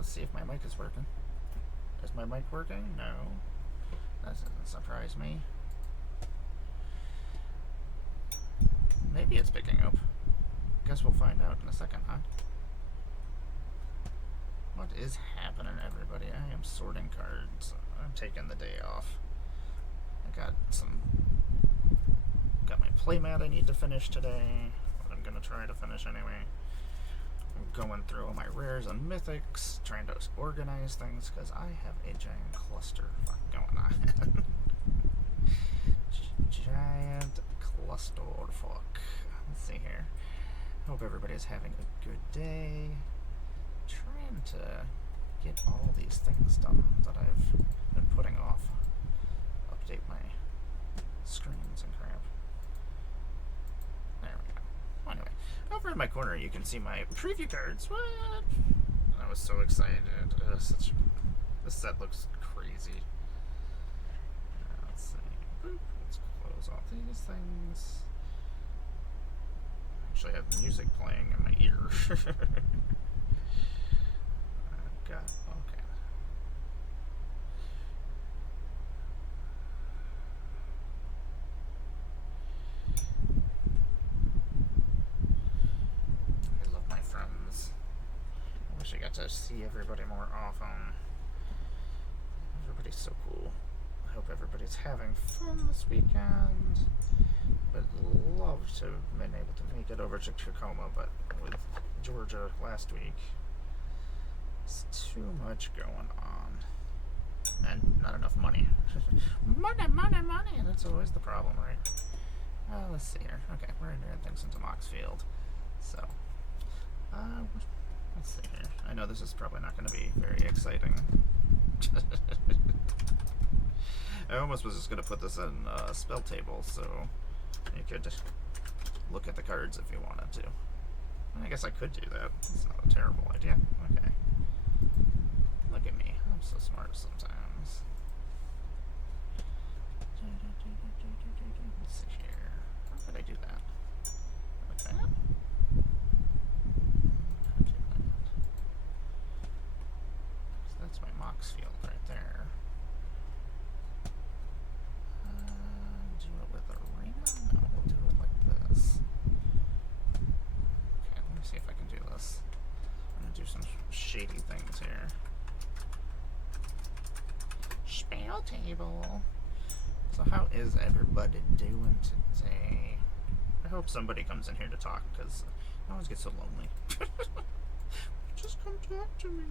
let's see if my mic is working. Is my mic working? No. That doesn't surprise me. Maybe it's picking up. Guess we'll find out in a second, huh? What is happening, everybody? I am sorting cards. I'm taking the day off. I got my playmat I need to finish today. What I'm gonna try to finish anyway. I'm going through all my rares and mythics, trying to organize things because I have a giant clusterfuck going on. Giant clusterfuck. Let's see here. Hope everybody's having a good day. Trying to get all these things done that I've been putting off. Update my screens and crap. There we go. Well, anyway, over in my corner you can see my preview cards. What? I was so excited. This set looks crazy. Let's see. Boop. Let's close off these things. Actually, I have music playing in my ear. Okay. I love my friends. I wish I got to see everybody more often. Everybody's so cool. I hope everybody's having fun this weekend. Would love to have been able to make it over to Tacoma, but with Georgia last week, it's too much going on. And not enough money. money! That's always the problem, right? Let's see here. Okay, we're entering things into Moxfi. So, let's see here. I know this is probably not going to be very exciting. I almost was just going to put this in a spell table, so you could look at the cards if you wanted to. I guess I could do that. It's not a terrible idea. Okay. Look at me. I'm so smart sometimes. Let's see here. How could I do that? Like that? How do that? That's my Moxfi right there. Do it with Arena? No, we'll do it like this. Okay, let me see if I can do this. I'm gonna do some shady things here. Spell table. So how is everybody doing today? I hope somebody comes in here to talk, because I always get so lonely. Just come talk to me.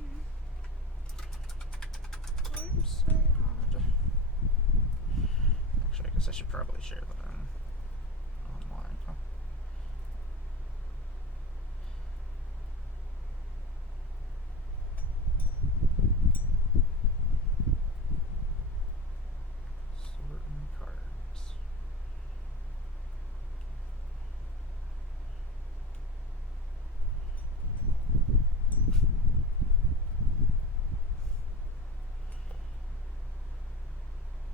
I'm sad. Actually, I guess I should probably share that online, huh? Sorting cards.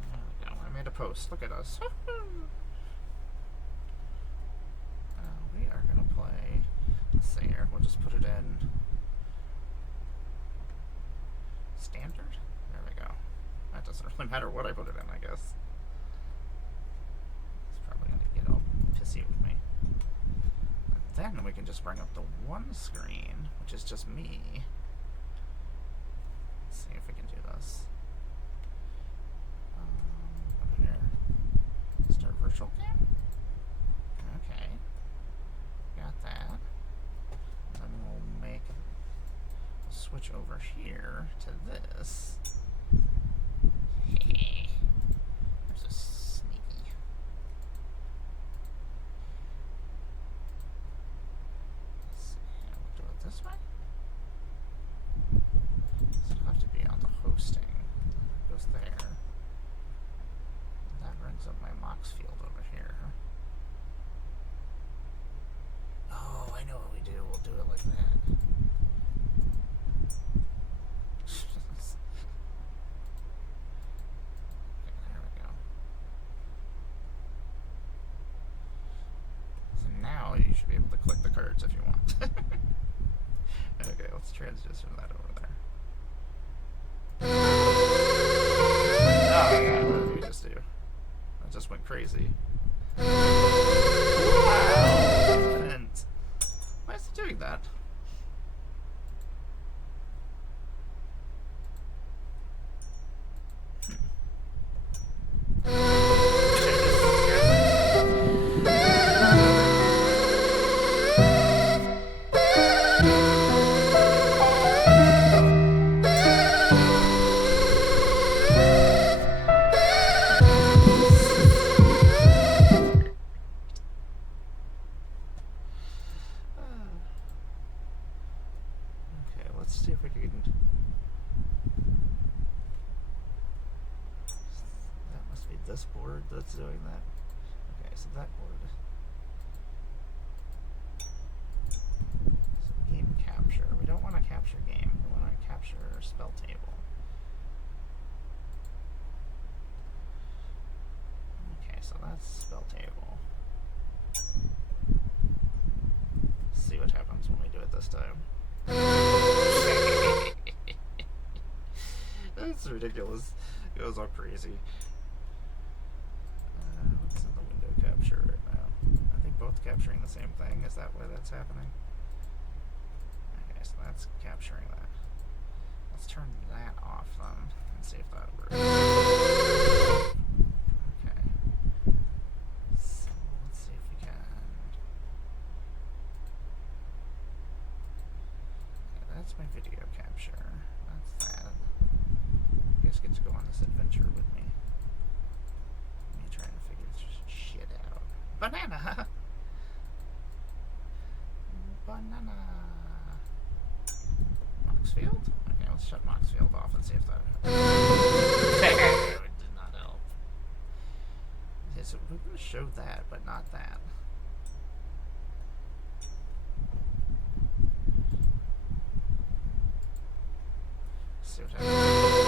There we go. I made a post. Look at us. We are going to play. Let's see here. We'll just put it in standard. There we go. That doesn't really matter what I put it in, I guess. It's probably going to get all pissy with me. And then we can just bring up the one screen, which is just me. Let's see if we can do this. Over here. Start virtual cam. Okay. Got that. And then we'll switch over here to this. There's a sneaky. Let's see. We'll do it this way. So it'll have to be on the hosting. It goes there. And that brings up my Moxfi over here. Oh, I know what we do. We'll do it like that. Okay, there we go. So now you should be able to click the cards if you want. Okay, let's transition that over there. crazy. Wow! And why is it doing that? Let's see if we can. That must be this board that's doing that. Okay, so that board. So game capture. We don't want to capture game. We want to capture spell table. Okay, so that's spell table. Let's see what happens when we do it this time. That's ridiculous. It goes all crazy. What's in the window capture right now? I think both capturing the same thing. Is that why that's happening? Okay, so that's capturing that. Let's turn that off then and see if that works. Okay. So let's see if we can. Okay, that's my video capture. That's that. You guys get to go on this adventure with me. Me trying to figure this shit out. Banana! Banana! Moxfield? Okay, let's shut Moxfield off and see if that it did not help. Okay, so we're going to show that, but not that. Let's see what happens.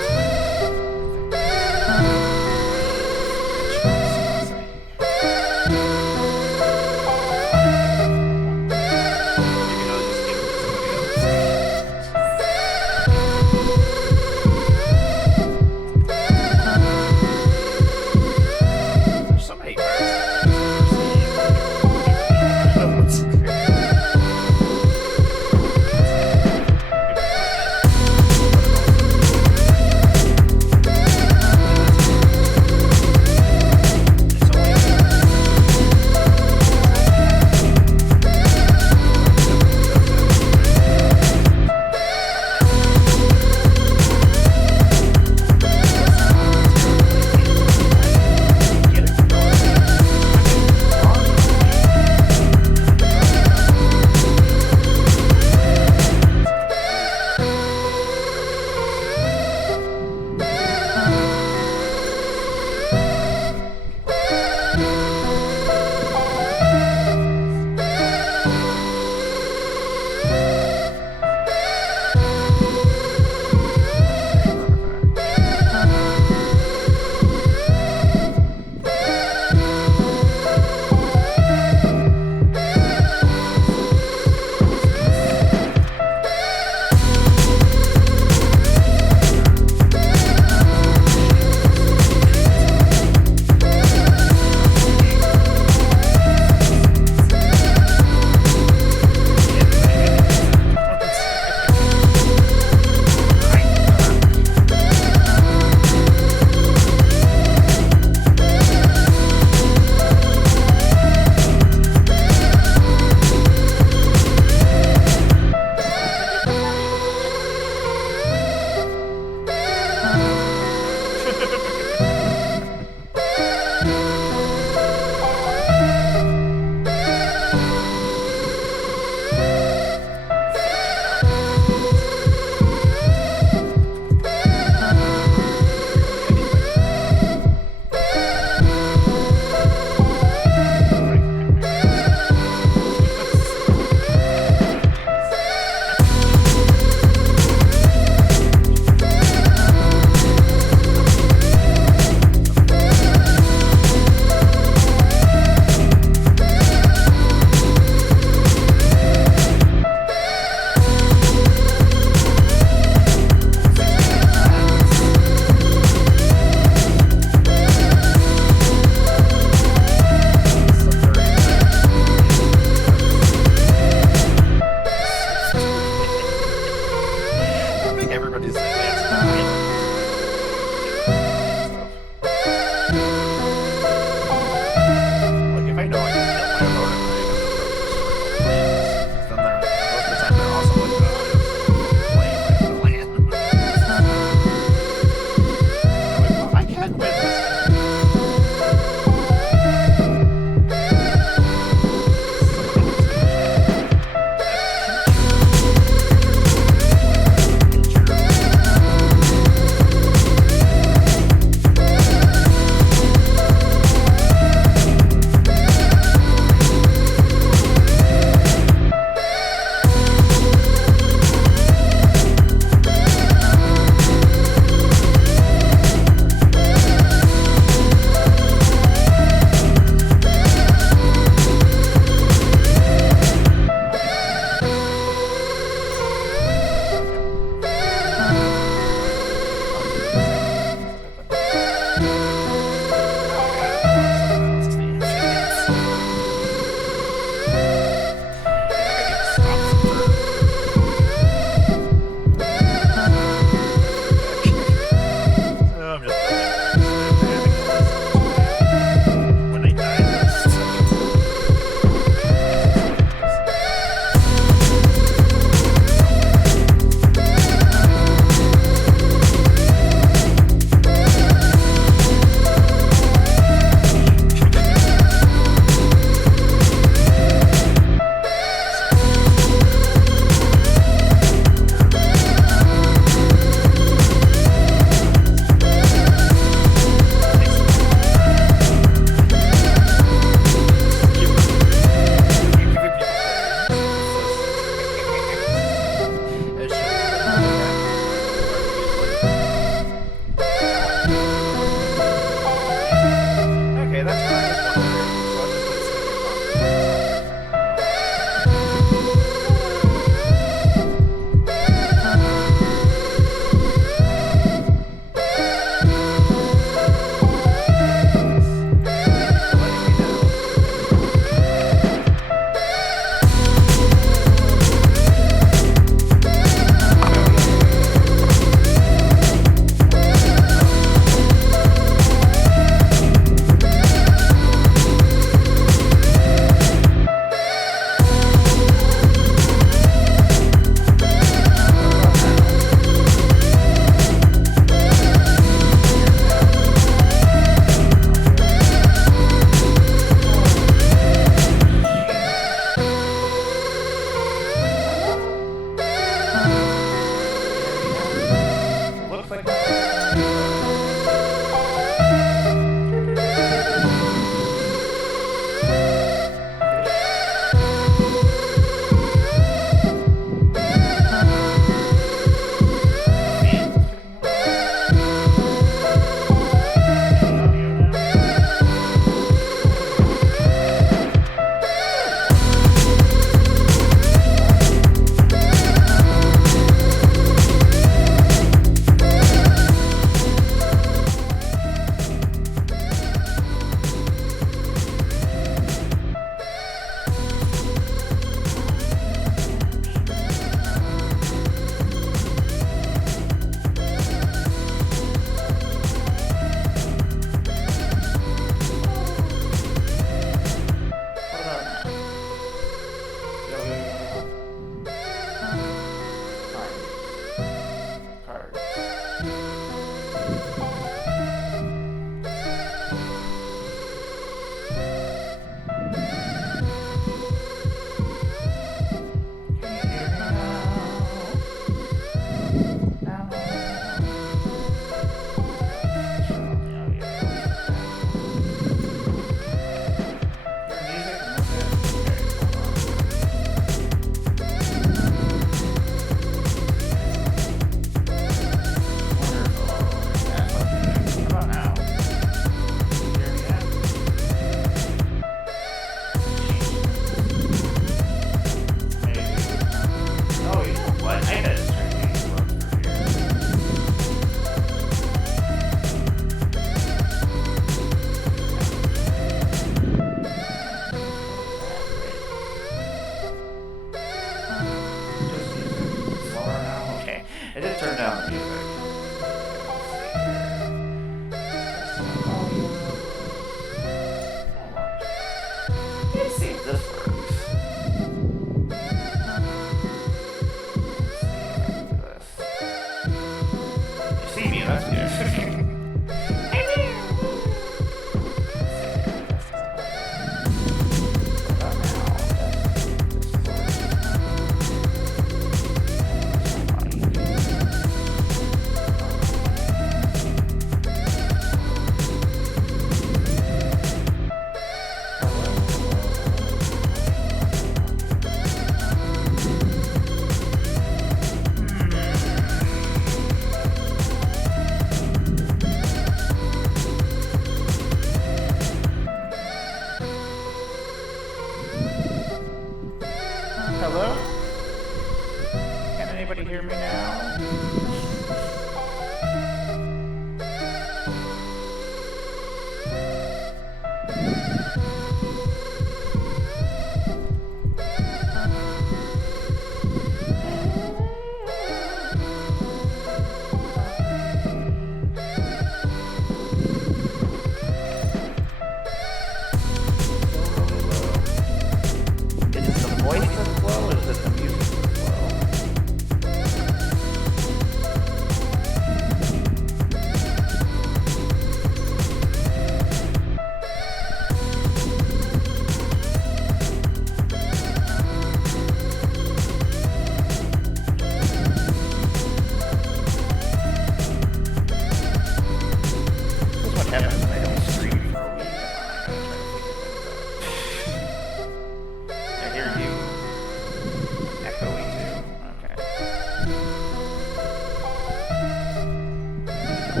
Okay,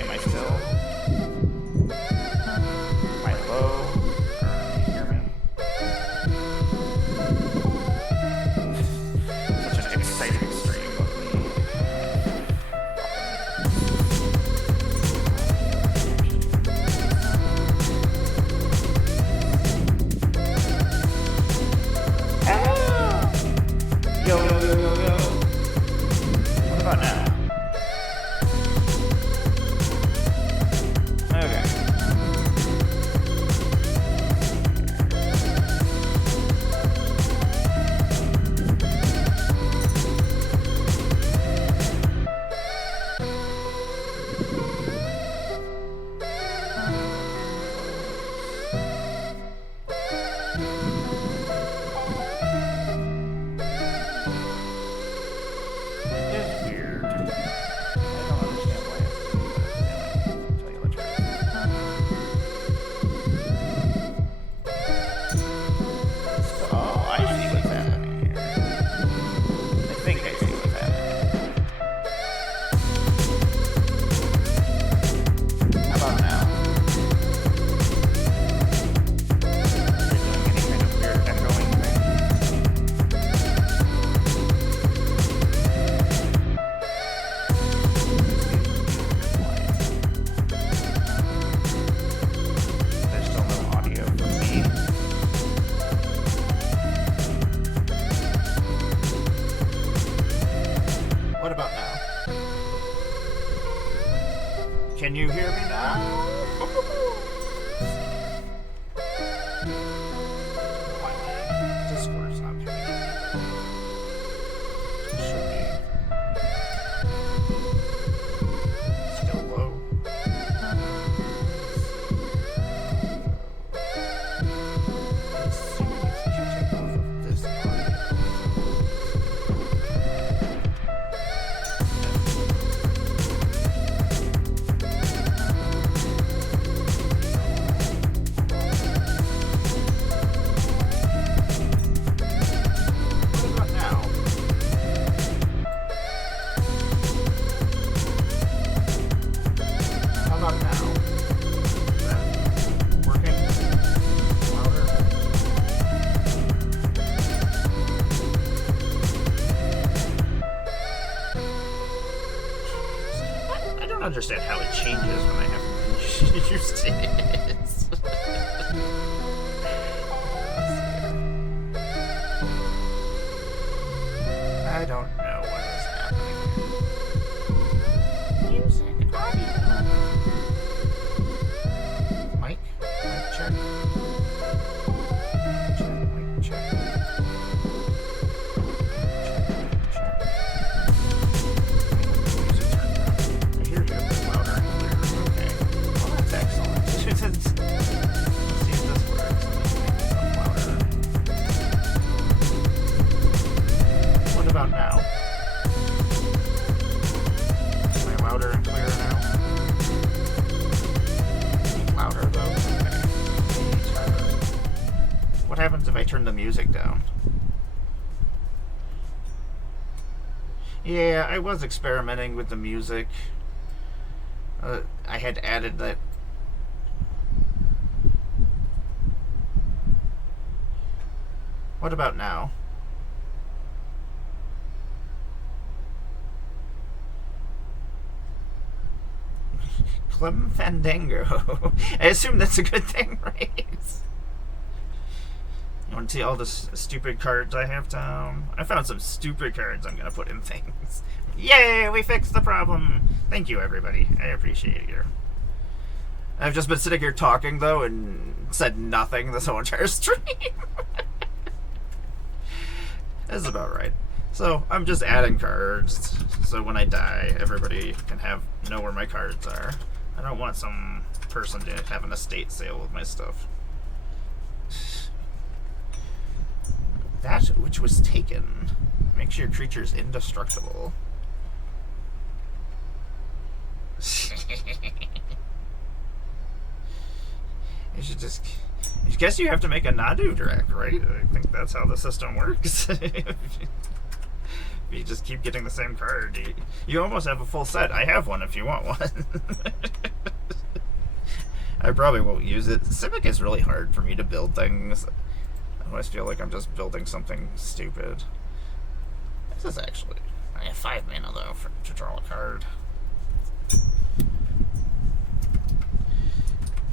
am I still? Am I low? Or can you hear me? Such an exciting stream of me. Yo, yo, yo, yo, yo. What about now? Okay. Can you hear me now? Why my Discord's not picking up? It should be. Still low. Let's see if we can take off of this audio. Understand how it changes when I have used it. I don't know what is happening here. Music, audio. Mic check. Mic check. Now. Am I louder and clearer now? Louder though? Okay. What happens if I turn the music down? Yeah, I was experimenting with the music. I had added that. What about now? Clem Fandango. I assume that's a good thing, right? You want to see all the stupid cards I have down? I found some stupid cards I'm going to put in things. Yay, we fixed the problem. Thank you, everybody. I appreciate you. I've just been sitting here talking, though, and said nothing this whole entire stream. That's about right. So, I'm just adding cards, so when I die, everybody can know where my cards are. I don't want some person to have an estate sale with my stuff. That which was taken makes your creatures indestructible. I guess you have to make a Nadu direct, right? I think that's how the system works. You just keep getting the same card. You almost have a full set. I have one if you want one. I probably won't use it. Civic is really hard for me to build things. I always feel like I'm just building something stupid. This is actually... I have 5 mana, though, to draw a card.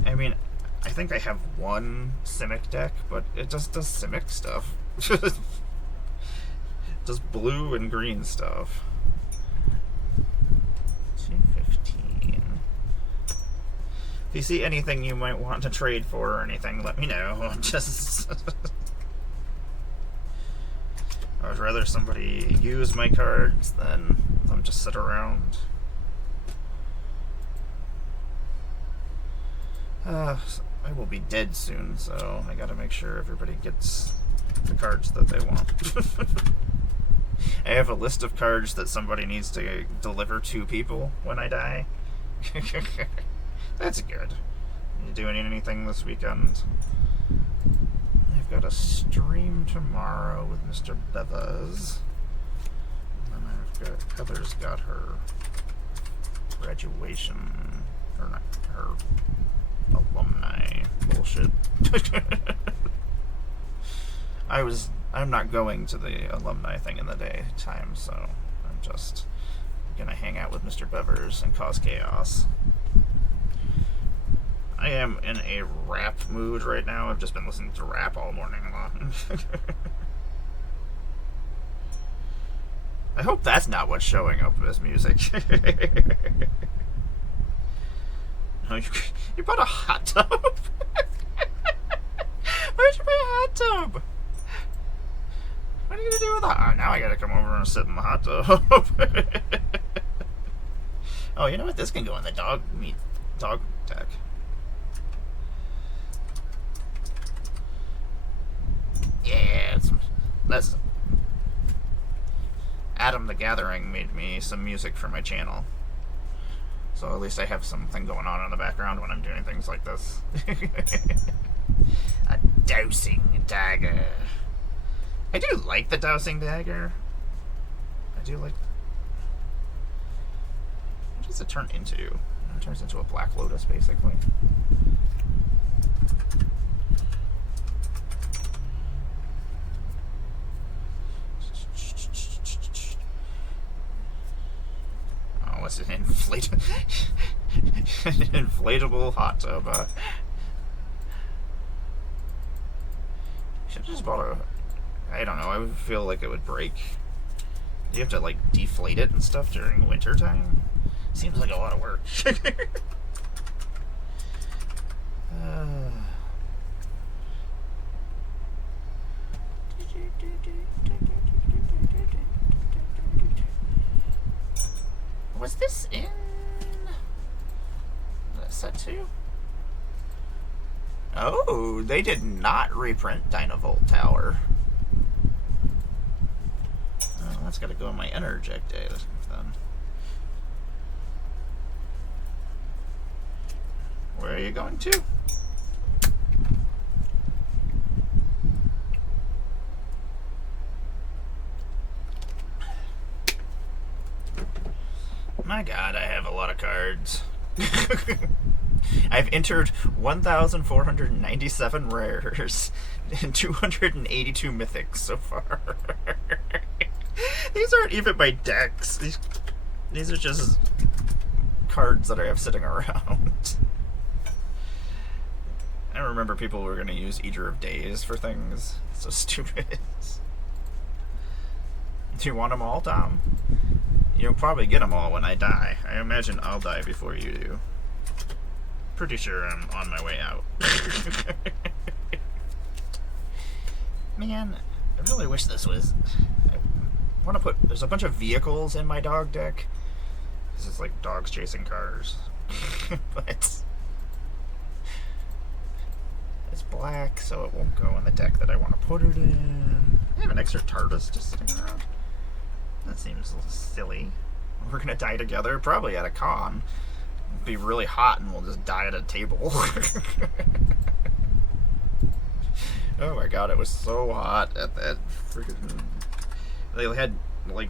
I mean, I think I have one Simic deck, but it just does Simic stuff. Just blue and green stuff. 215. If you see anything you might want to trade for or anything, let me know. Just... I would rather somebody use my cards than them just sit around. I will be dead soon, so I gotta make sure everybody gets the cards that they want. I have a list of cards that somebody needs to deliver to people when I die. That's good. You doing anything this weekend? I've got a stream tomorrow with Mr. Bevas. And then I've got Heather's got her graduation, or not her alumni bullshit. I'm not going to the alumni thing in the daytime, so I'm just gonna hang out with Mr. Bevers and cause chaos. I am in a rap mood right now. I've just been listening to rap all morning long. I hope that's not what's showing up as music. Oh, you bought a hot tub? Where'd you buy a hot tub? What are you gonna do with that? Oh, now I gotta come over and sit in the hot tub. Oh, you know what? This can go in the dog deck. Yeah, that's Adam the Gathering made me some music for my channel. So at least I have something going on in the background when I'm doing things like this. A dowsing dagger. I do like the dowsing dagger. I do like... What does it turn into? It turns into a Black Lotus, basically. Oh, what's it? Inflatable hot tub. Should have just bought a... I don't know, I would feel like it would break. You have to, like, deflate it and stuff during winter time. Seems like a lot of work. Was this in set 2? Oh, they did not reprint Dynavolt Tower. Oh, that's got to go in my Interject data then. Where are you going to? My God, I have a lot of cards. I've entered 1,497 rares and 282 mythics so far. These aren't even my decks. These are just cards that I have sitting around. I remember people were going to use Eater of Days for things. So stupid. Do you want them all, Tom? You'll probably get them all when I die. I imagine I'll die before you do. Pretty sure I'm on my way out. Man, I really wish this was... I want to put... There's a bunch of vehicles in my dog deck. This is like dogs chasing cars. But... It's black, so it won't go in the deck that I want to put it in. I have an extra TARDIS just sitting around. That seems a little silly. We're gonna die together, probably at a con. It'll be really hot and we'll just die at a table. Oh my God, it was so hot at that freaking... They had like,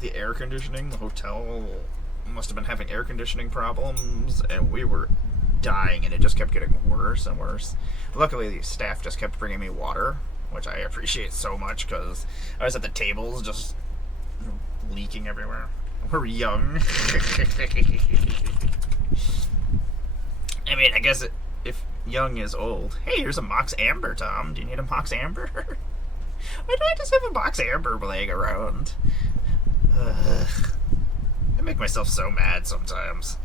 the air conditioning, the hotel must have been having air conditioning problems, and we were dying, and it just kept getting worse and worse. Luckily, the staff just kept bringing me water, which I appreciate so much, because I was at the tables just leaking everywhere. We're young. I mean, I guess if young is old. Hey, here's a Mox Amber, Tom. Do you need a Mox Amber? Why do I just have a Mox Amber laying around? I make myself so mad sometimes.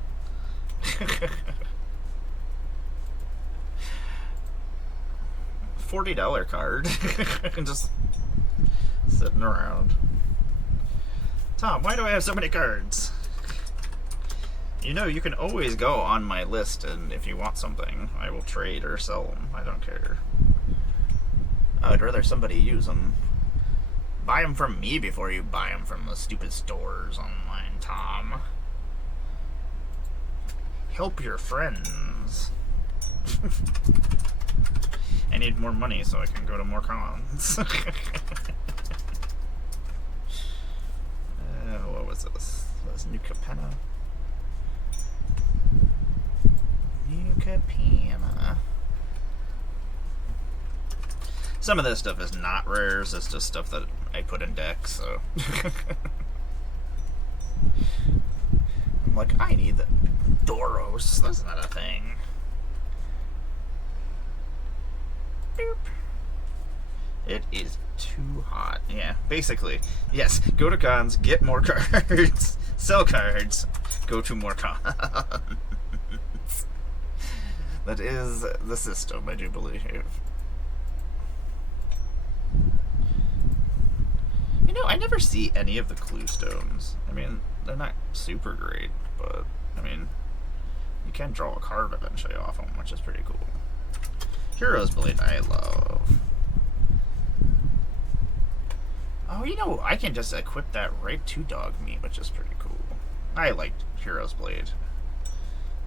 $40 card. Just sitting around. Tom, why do I have so many cards? You know, you can always go on my list, and if you want something, I will trade or sell them. I don't care. I'd rather somebody use them. Buy them from me before you buy them from the stupid stores online, Tom. Help your friends. I need more money so I can go to more cons. What was this? That was New Capenna. New Capenna. Some of this stuff is not rares, it's just stuff that I put in decks, so. I'm like, I need the Doros. That's not a thing. Boop. It is too hot. Yeah, basically. Yes, go to cons, get more cards, sell cards, go to more cons. That is the system, I do believe. You know, I never see any of the clue stones. I mean, they're not super great, but, I mean, you can draw a card eventually off them, which is pretty cool. Hero's Blade, I love. Oh, you know, I can just equip that right to Dog Meat, which is pretty cool. I like Hero's Blade.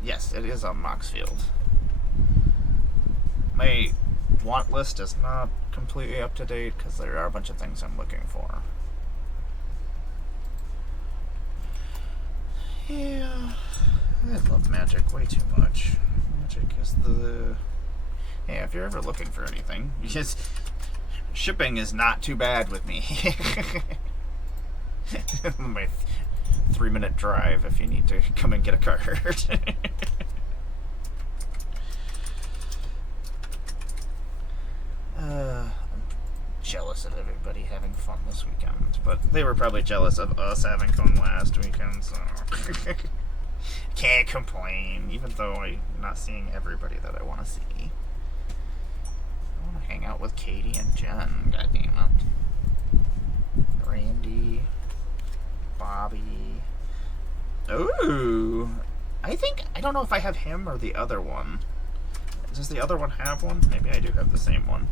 Yes, it is on Moxfield. My want list is not completely up to date because there are a bunch of things I'm looking for. Yeah, I love Magic way too much. Magic is the... Hey, if you're ever looking for anything, because shipping is not too bad with me. My 3-minute drive if you need to come and get a card. I'm jealous of everybody having fun this weekend, but they were probably jealous of us having fun last weekend, so can't complain, even though I'm not seeing everybody that I want to see. I want to hang out with Katie and Jen, goddammit. Randy, Bobby. Ooh, I don't know if I have him or the other one. Does the other one have one? Maybe I do have the same one.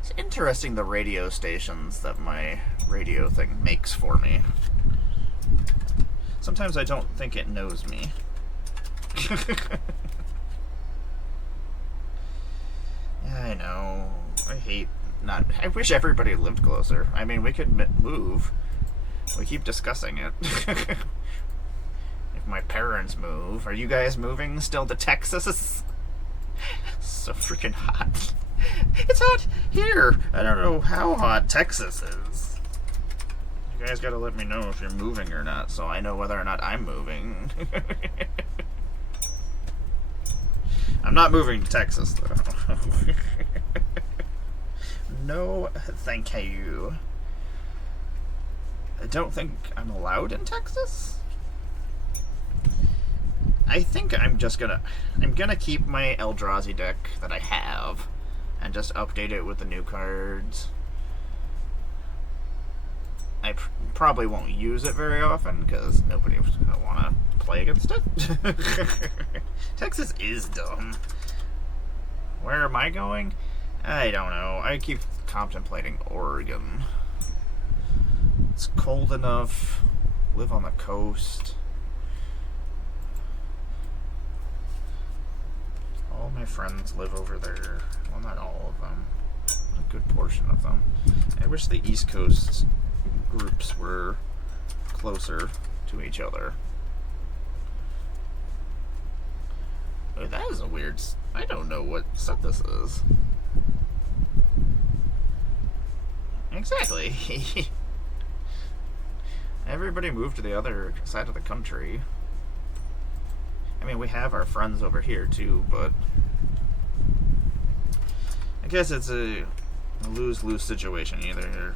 It's interesting the radio stations that my radio thing makes for me. Sometimes I don't think it knows me. Yeah, I know. I hate not... I wish everybody lived closer. I mean, we could move. We keep discussing it. If my parents move, are you guys moving still to Texas? So freaking hot. It's hot here. I don't know how hot Texas is. You guys gotta let me know if you're moving or not, so I know whether or not I'm moving. I'm not moving to Texas, though. No, thank you. I don't think I'm allowed in Texas. I think I'm gonna keep my Eldrazi deck that I have and just update it with the new cards. I probably won't use it very often because nobody's gonna want to play against it. Texas is dumb. Where am I going? I don't know. I keep contemplating Oregon. It's cold enough. Live on the coast. All my my friends live over there. Well, not all of them. A good portion of them. I wish the East Coast groups were closer to each other. Oh, that is a weird... I don't know what set this is. Exactly. Everybody moved to the other side of the country. I mean, we have our friends over here too, but I guess it's a lose-lose situation. Either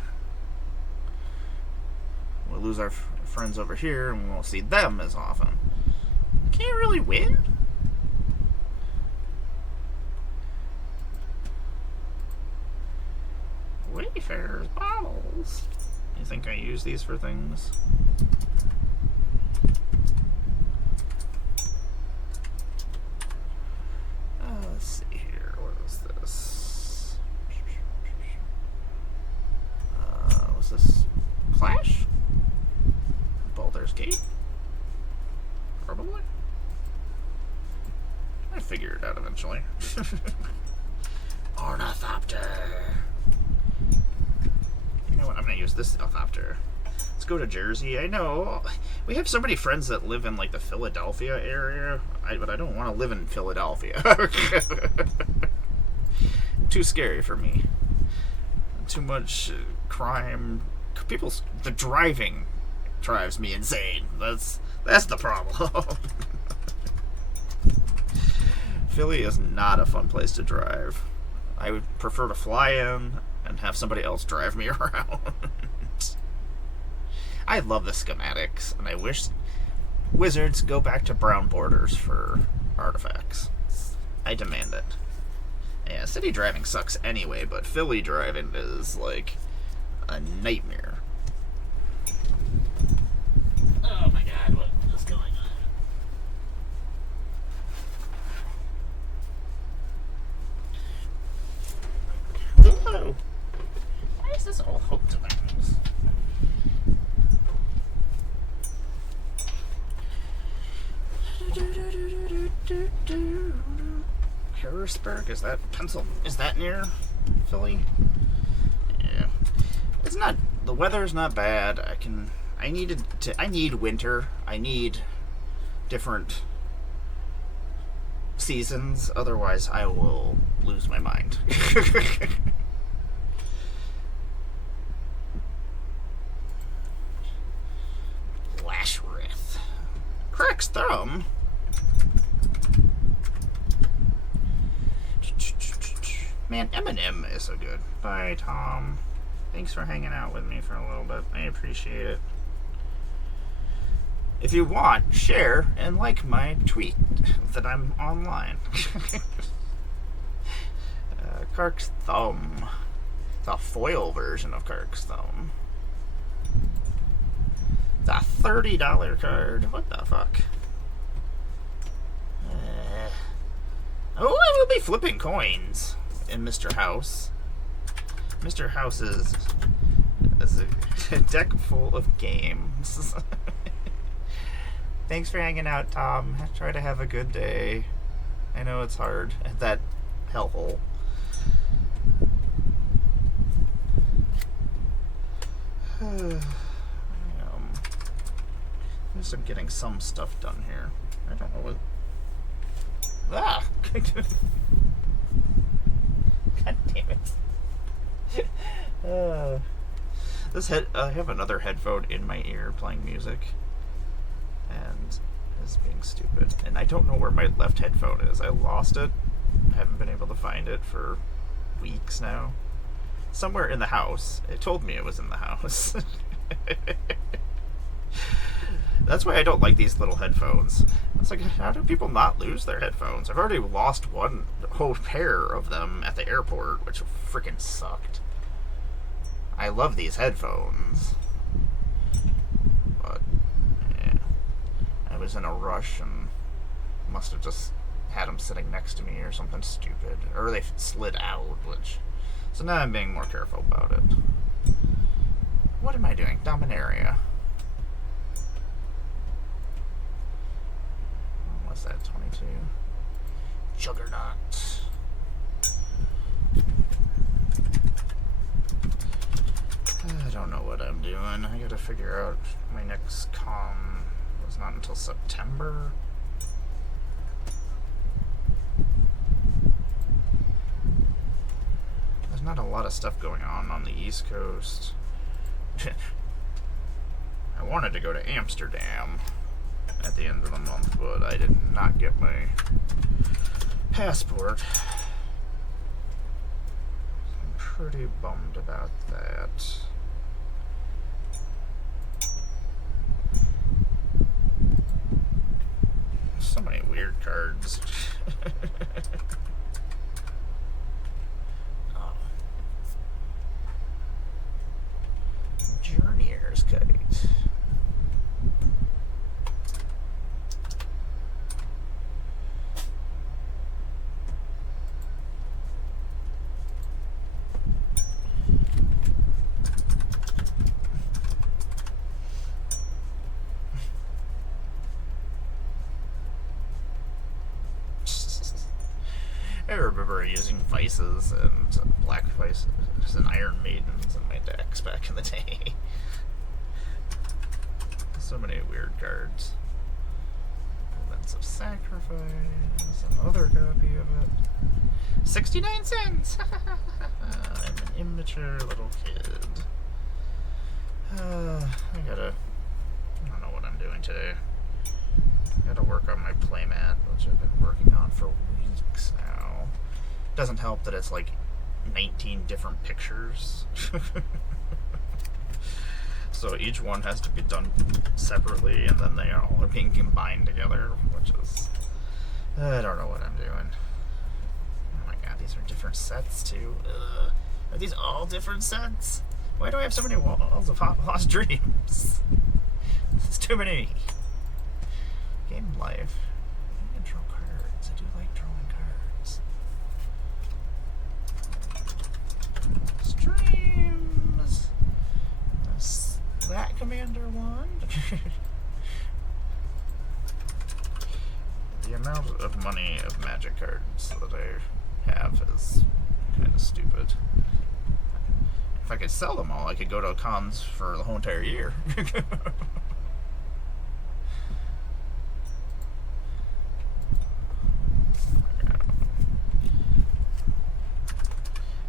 we'll lose our friends over here and we won't see them as often. Can you really win? Wayfarer's bottles. You think I use these for things? Let's see here. What is this? What's this? Clash? Baldur's Gate? Probably. I figure it out eventually. Ornithopter. You know what? I'm gonna use this ornithopter. Let's go to Jersey. I know we have so many friends that live in like the Philadelphia area, but I don't want to live in Philadelphia. Too scary for me. Too much crime. The driving drives me insane. That's the problem. Philly is not a fun place to drive. I would prefer to fly in and have somebody else drive me around. I love the schematics, and I wish Wizards go back to brown borders for artifacts. I demand it. Yeah, city driving sucks anyway, but Philly driving is like a nightmare. Oh my god, what is going on? Whoa! Why is this all hooked to things? Harrisburg? Is that Is that near Philly? Yeah. It's not. The weather's not bad. I need winter. I need different seasons. Otherwise, I will lose my mind. Lashwrath. Crack's thumb. Man, Eminem is so good. Bye, Tom. Thanks for hanging out with me for a little bit. I appreciate it. If you want, share and like my tweet that I'm online. Kark's Thumb. The foil version of Kark's Thumb. It's a $30 card. What the fuck? I will be flipping coins in Mr. House. Mr. House is a deck full of games. Thanks for hanging out, Tom. Try to have a good day. I know it's hard at that hellhole. At least I'm getting some stuff done here. I don't know what... Ah! God damn it. I have another headphone in my ear playing music. And it's being stupid. And I don't know where my left headphone is. I lost it. I haven't been able to find it for weeks now. Somewhere in the house. It told me it was in the house. That's why I don't like these little headphones. It's like, how do people not lose their headphones? I've already lost one whole pair of them at the airport, which freaking sucked. I love these headphones. But, yeah. I was in a rush and must have just had them sitting next to me or something stupid. Or they slid out, which... So now I'm being more careful about it. What am I doing? Dominaria. What's that, 22? Juggernaut. I don't know what I'm doing. I gotta figure out my next con was not until September. There's not a lot of stuff going on the East Coast. I wanted to go to Amsterdam at the end of the month, but I did not get my passport. I'm pretty bummed about that. So many weird cards. Oh. Journeyer's Kite. I remember using Vices and Black Vices and Iron Maidens in my decks back in the day. So many weird cards. Events of Sacrifice, another copy of it. 69 cents! I'm an immature little kid. I don't know what I'm doing today. I gotta work on my playmat, which I've been working on for weeks now. Doesn't help that it's like 19 different pictures. So each one has to be done separately, and then they all are being combined together, which is... I don't know what I'm doing. Oh my god, these are different sets too. Are these all different sets? Why do I have so many walls of Lost Dreams? This is too many. Game Life. I can draw cards. I do like drawing cards. Streams. That Commander one. The amount of money of Magic cards that I have is kind of stupid. If I could sell them all, I could go to cons for the whole entire year.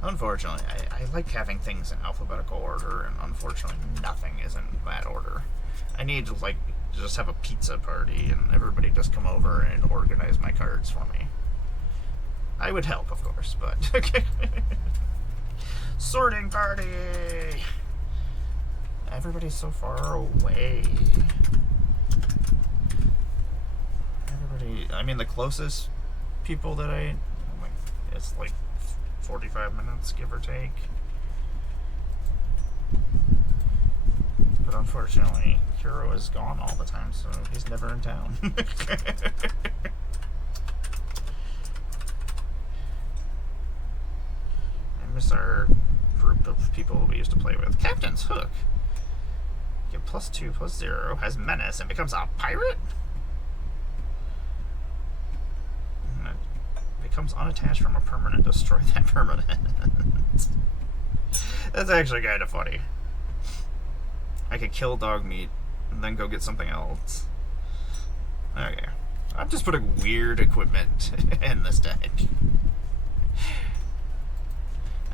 Unfortunately, I like having things in alphabetical order, and unfortunately nothing is in that order. I need to just have a pizza party and everybody just come over and organize my cards for me. I would help, of course, but... Sorting party! Everybody's so far away. I mean, the closest people that it's like 45 minutes, give or take. But unfortunately, Hero is gone all the time, so he's never in town. I miss our group of people we used to play with. Captain's Hook. Get +2/+0, has menace, and becomes a pirate? And it becomes unattached from a permanent, destroy that permanent. That's actually kind of funny. I could kill dog meat and then go get something else. Okay. I'm just putting weird equipment in this deck.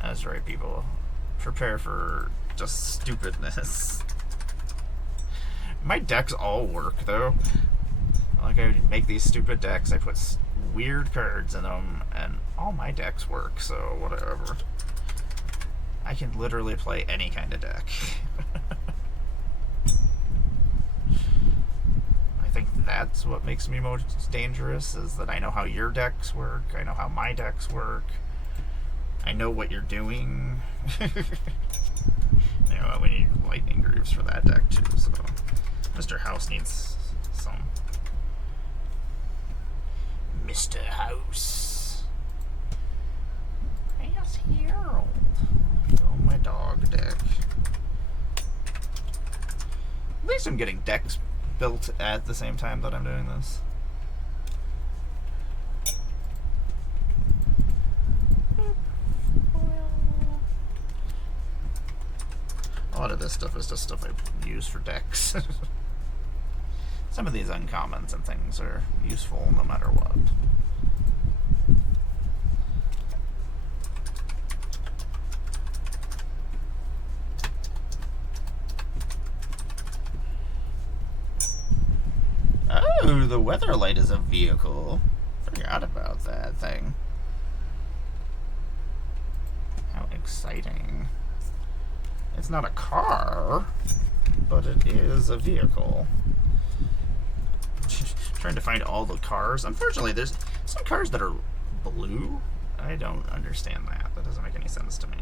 That's right, people. Prepare for just stupidness. My decks all work, though. Like, I make these stupid decks, I put weird cards in them, and all my decks work, so whatever. I can literally play any kind of deck. I think that's what makes me most dangerous, is that I know how your decks work, I know how my decks work, I know what you're doing. You know, we need lightning greaves for that deck too, so Mr. House needs some. Mr. House. Yes, Harold. Oh, my dog deck. At least I'm getting decks built at the same time that I'm doing this. of this stuff is just stuff I use for decks. Some of these uncommons and things are useful no matter what. Oh, the Weatherlight is a vehicle. Forgot about that thing. How exciting. It's not a car, but it is a vehicle. Trying to find all the cars. Unfortunately, there's some cars that are blue. I don't understand that. That doesn't make any sense to me.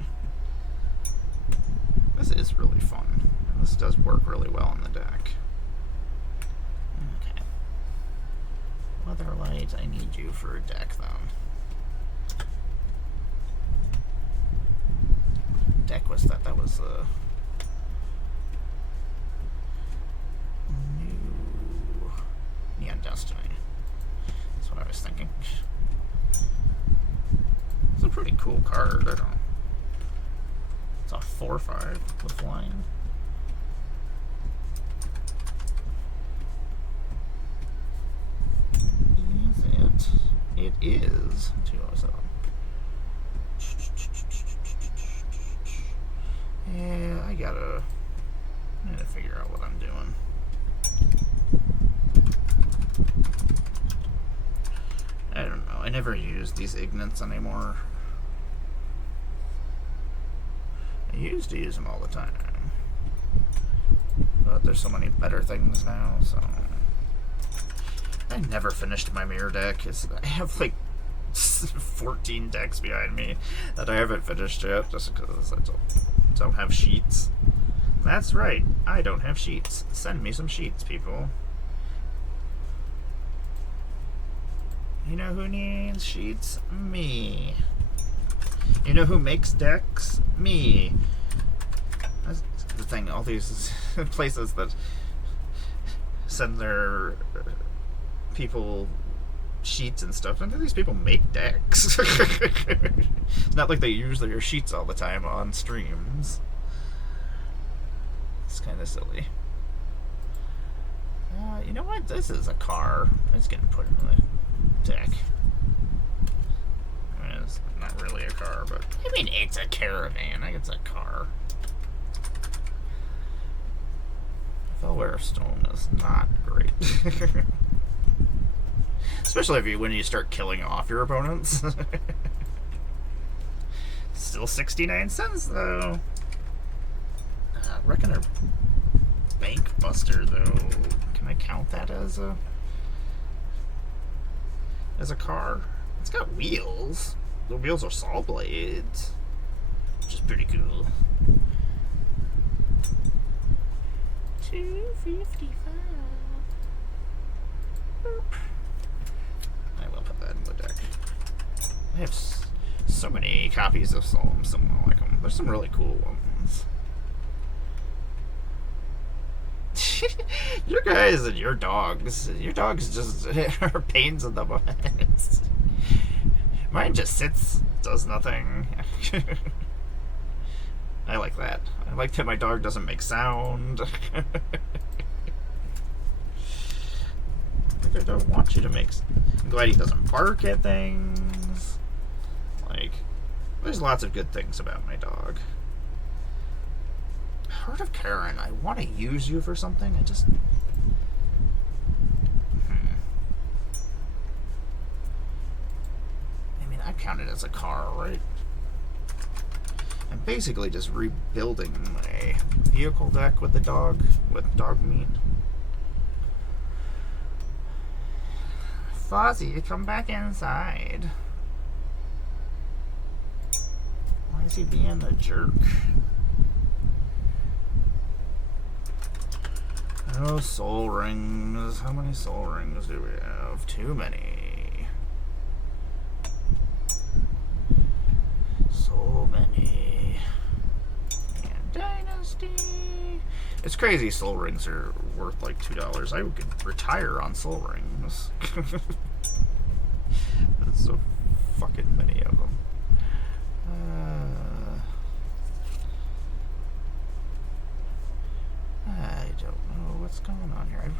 This is really fun. This does work really well in the deck. Okay. Weatherlight, I need you for a deck, though. Deck was that? That was the new Neon Destiny. That's what I was thinking. It's a pretty cool card. I don't. It's a 4/5 with flying. Is it? It is 207. Yeah, I gotta figure out what I'm doing. I don't know. I never use these Ignits anymore. I used to use them all the time. But there's so many better things now, so... I never finished my mirror deck. I have like 14 decks behind me that I haven't finished yet, just because I don't have sheets. That's right, I don't have sheets. Send me some sheets, people. You know who needs sheets? Me. You know who makes decks? Me. That's the thing, all these places that send their people sheets and stuff, and these people make decks. It's not like they use their sheets all the time on streams. It's kind of silly. You know what? This is a car. It's getting put in the deck. I mean, it's not really a car, but I mean, it's a caravan. I guess it's a car. Fellware Stone is not great. Especially when you start killing off your opponents. Still 69 cents, though. Reckoner Bank Buster, though. Can I count that as a car? It's got wheels. The wheels are saw blades, which is pretty cool. 255. Boop. I will put that in the deck. I have so many copies of some I like them. There's some really cool ones. Your guys and your dogs just are pains in the butt. Mine just sits, does nothing. I like that. I like that my dog doesn't make sound. I don't want you to make... I'm glad he doesn't bark at things. Like, there's lots of good things about my dog. Heart of Karen, I want to use you for something. I just... I mean, I count it as a car, right? I'm basically just rebuilding my vehicle deck with the dog, with dog meat. Fozzie, come back inside. Why is he being a jerk? Oh, soul rings. How many soul rings do we have? Too many. So many. And Dynasty. It's crazy soul rings are worth like $2. I could retire on soul rings. There's so fucking many of them.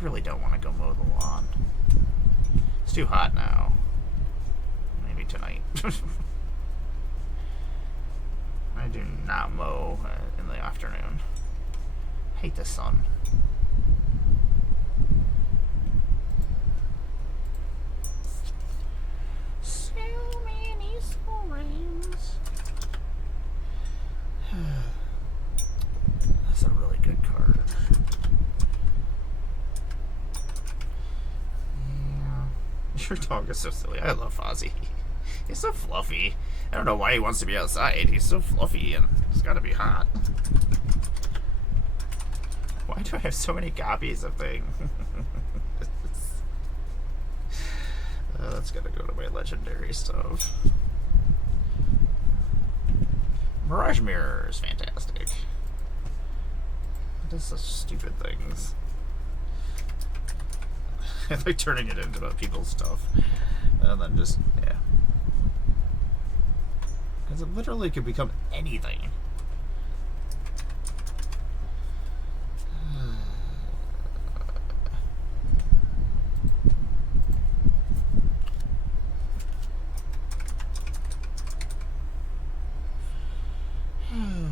really don't want to go mow the lawn. It's too hot now. Maybe tonight. I do not mow in the afternoon. Hate the sun. So many signs. That's a really good card. Yeah. Your dog is so silly. I love Fozzie. He's so fluffy. I don't know why he wants to be outside. He's so fluffy and it's gotta be hot. Why do I have so many copies of things? That's gotta go to my legendary stuff. Mirage Mirror is fantastic. It does such stupid things. I like turning it into people's stuff. And then just, yeah. Because it literally could become anything.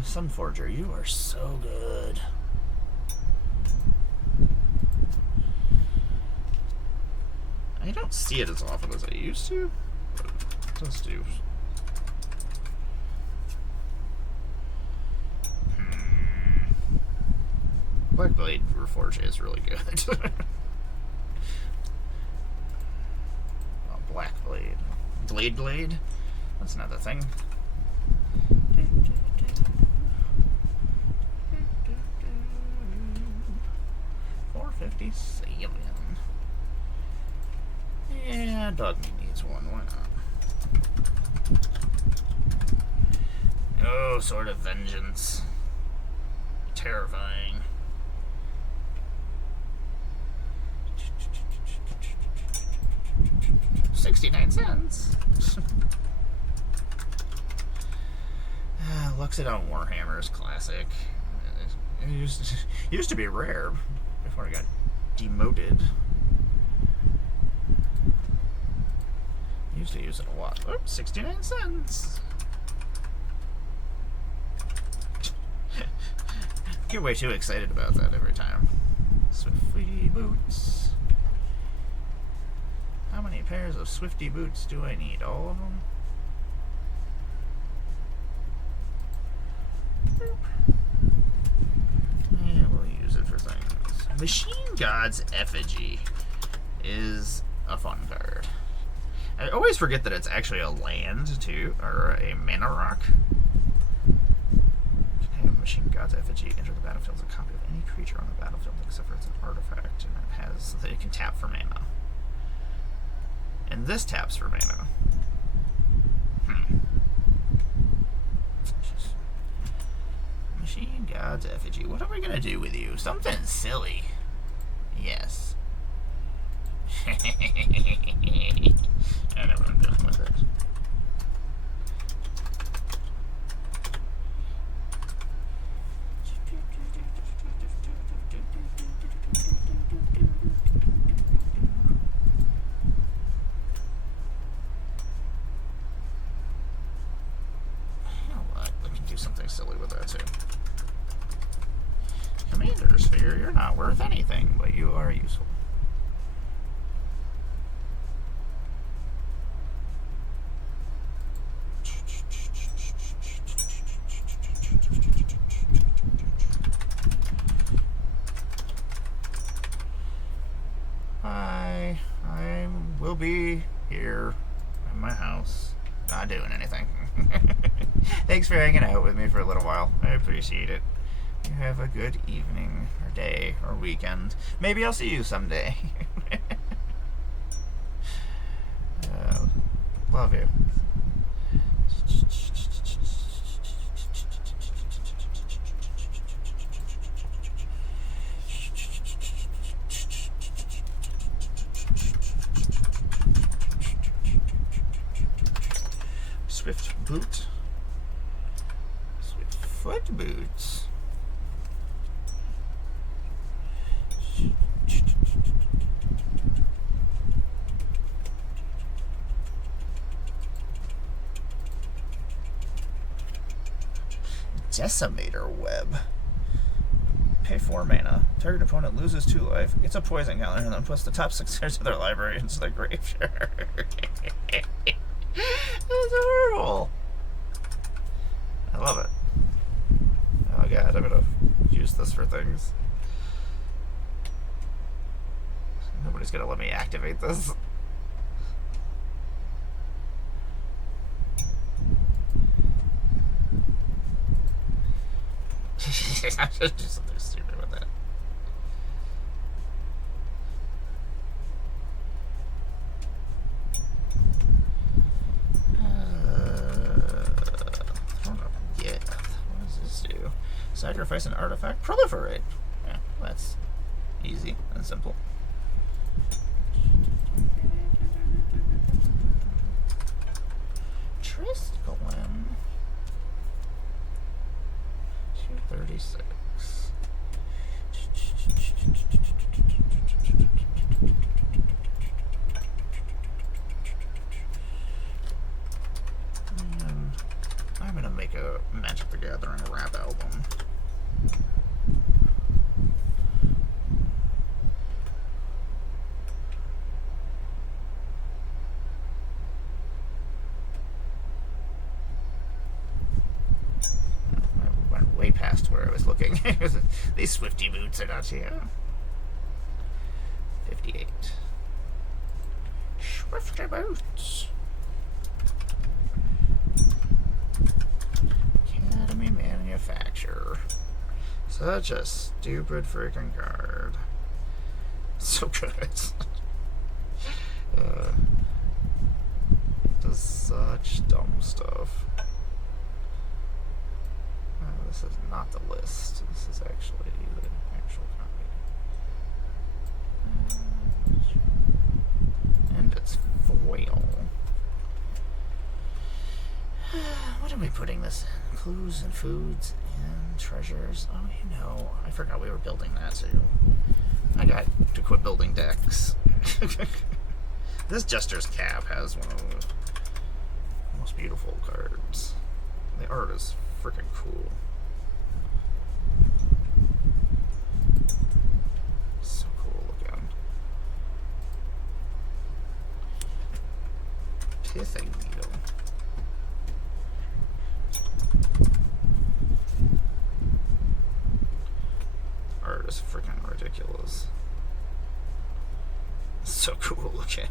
Sunforger, you are so good. I don't see it as often as I used to, but it does do. Blackblade Reforge is really good. Oh, Blackblade. Blade? That's another thing. 457. Yeah, dog meat needs one. Why not? Oh, Sword of Vengeance. Terrifying. $0.69. Luxodon Warhammer is classic. It used to be rare before it got demoted. Used to use it a lot. Oh, 69 cents. Get way too excited about that every time. Swifty boots. How many pairs of Swifty boots do I need? All of them? Yeah, we'll use it for things. Machine God's Effigy is a fun card. I always forget that it's actually a land, too, or a mana rock. You can have Machine God's Effigy enter the battlefield as a copy of any creature on the battlefield except for it's an artifact, and it can tap for mana. And this taps for mana. Machine God's Effigy. What are we gonna do with you? Something silly. Yes. I know what I'm doing with it. You know what? We can do something silly with that too. Commander Sphere, you're not worth anything, but you are useful. I will be here in my house, not doing anything. Thanks for hanging out with me for a little while. I appreciate it. You have a good evening, or day, or weekend. Maybe I'll see you someday. Love you. Swift boot. Swift foot boots. Decimator Web. Pay 4 mana. Target opponent loses 2 life, gets a poison counter, and then puts the top 6 cards of their library into their graveyard. That's horrible. I love it. Oh god, I'm gonna use this for things. Nobody's gonna let me activate this. I should do something stupid with that. What does this do? Sacrifice an artifact, proliferate. Yeah, that's easy and simple. Tristgolem. 236. I'm gonna make a Magic the Gathering rap album. Way past where I was looking. These Swifty boots are not here. 58. Swifty boots. Academy Manufacturer. Such a stupid freaking card. So good. Does such dumb stuff. This is not the list. This is actually the actual copy. And it's foil. What are we putting this in? Clues and foods and treasures. Oh, you know, I forgot we were building that too. I got to quit building decks. This Jester's Cap has one of the most beautiful cards. The art is freaking cool. So cool looking. Pithing Needle. Art is freaking ridiculous. So cool looking.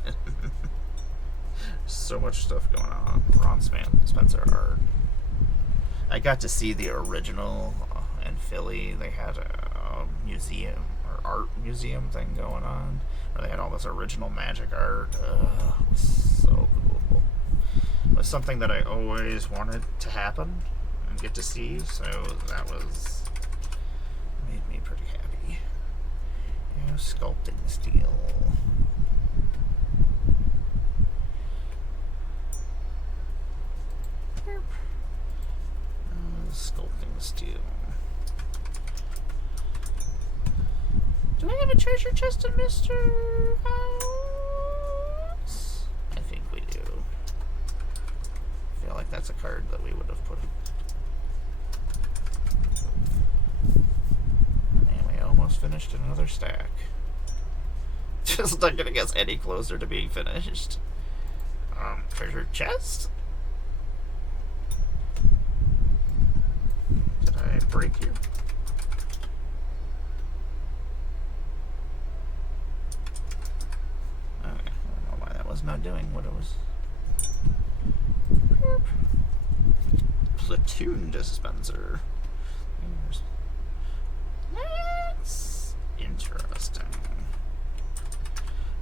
So much stuff going on. Ron Spencer art. I got to see the original in Philly. They had a museum or art museum thing going on where they had all this original Magic art. It was so cool. It was something that I always wanted to happen and get to see, so that was made me pretty happy. You know, sculpting steel. Sculpting steel. Do I have a treasure chest in Mr. House? I think we do. I feel like that's a card that we would have put. And we almost finished another stack. Just not gonna get any closer to being finished. Treasure chest? Did I break you? Okay, I don't know why that was not doing what it was. Platoon dispenser. That's interesting.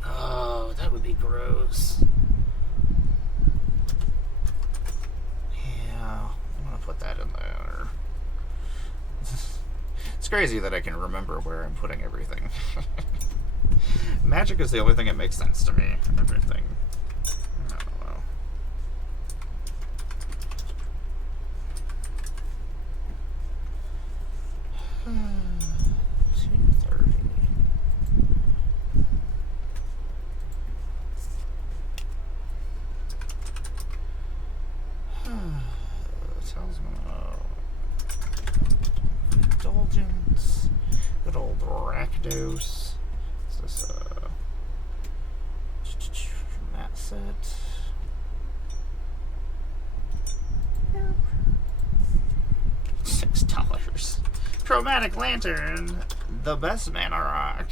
Oh, that would be gross. Yeah, I'm gonna put that in there. It's crazy that I can remember where I'm putting everything. Magic is the only thing that makes sense to me. Everything. Oh, well. $230. Talisman. Oh. Dose. Is this from that set? $6. Chromatic Lantern, the best mana rock.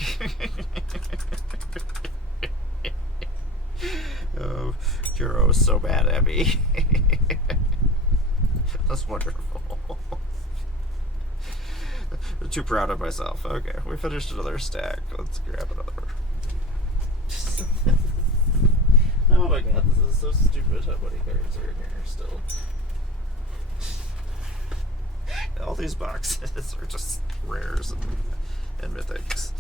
Oh, Kuro is so bad at me. That's wonderful. I'm too proud of myself. Okay, we finished another stack. Let's grab another. Oh my god, this is so stupid how many cards are in here still. All these boxes are just rares and mythics.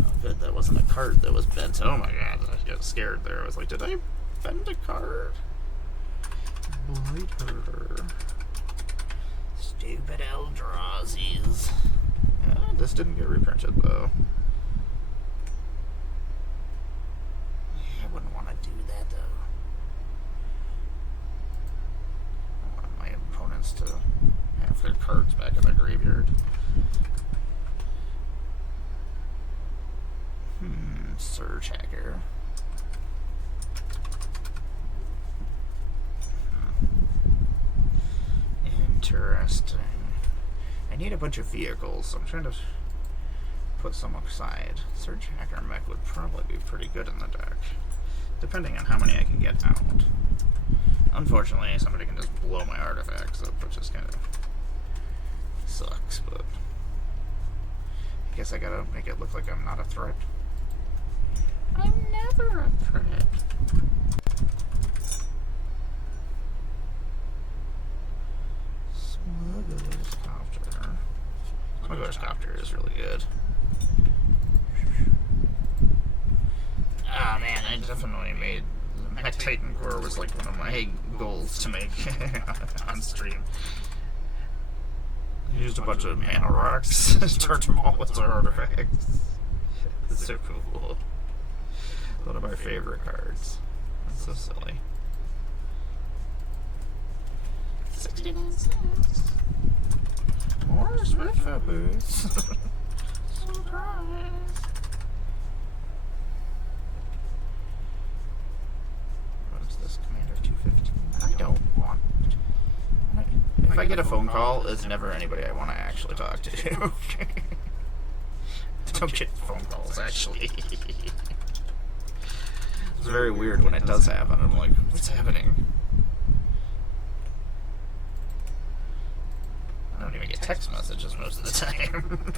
Oh good, that wasn't a card that was bent. Oh my god, I got scared there. I was like, did I bend a card? Blight Herder. Stupid Eldrazi's. This didn't get reprinted though. I wouldn't want to do that though. I want my opponents to have their cards back in their graveyard. Surge Hacker. Interesting. I need a bunch of vehicles, so I'm trying to put some aside. Surge Hacker mech would probably be pretty good in the deck, depending on how many I can get out. Unfortunately, somebody can just blow my artifacts up, which is kind of sucks, but I guess I gotta make it look like I'm not a threat. I'm never a threat. Smuggler's Copter. Smuggler's Copter is really good. Ah man, I definitely made my Titan Core was like one of my goals to make on stream. I used a bunch of mana rocks, turned them all into artifacts. It's so cool. One of my favorite cards. That's so silly. 69 cents. More Swift boots. Surprise. What is this? Commander 215. I don't want. If I get a phone call, it's never anybody I want to actually talk to. Don't get phone calls, actually. It's very weird when it does happen. I'm like, what's happening? I don't even get text messages most of the time.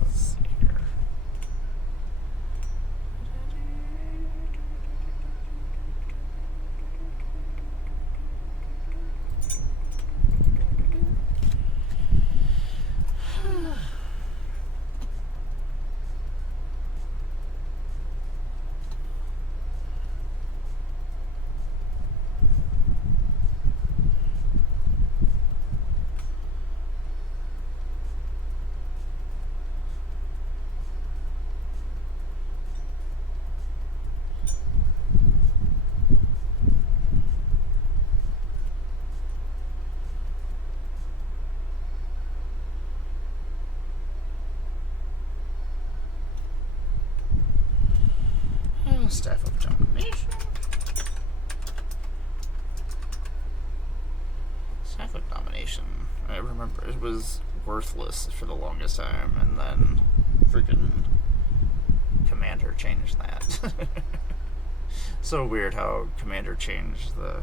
Let's see here. Staff of Domination. Staff of Domination. I remember it was worthless for the longest time, and then freaking Commander changed that. So weird how Commander changed the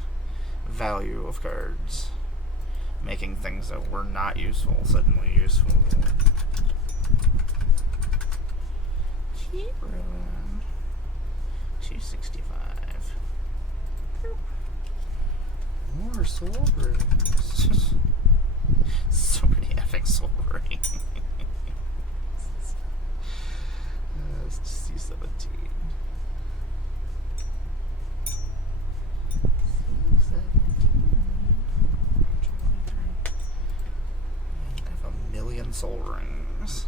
value of cards, making things that were not useful suddenly useful. Keep rolling. 265. More soul rings. So many effing soul rings. Let's just see 17. I have a million soul rings.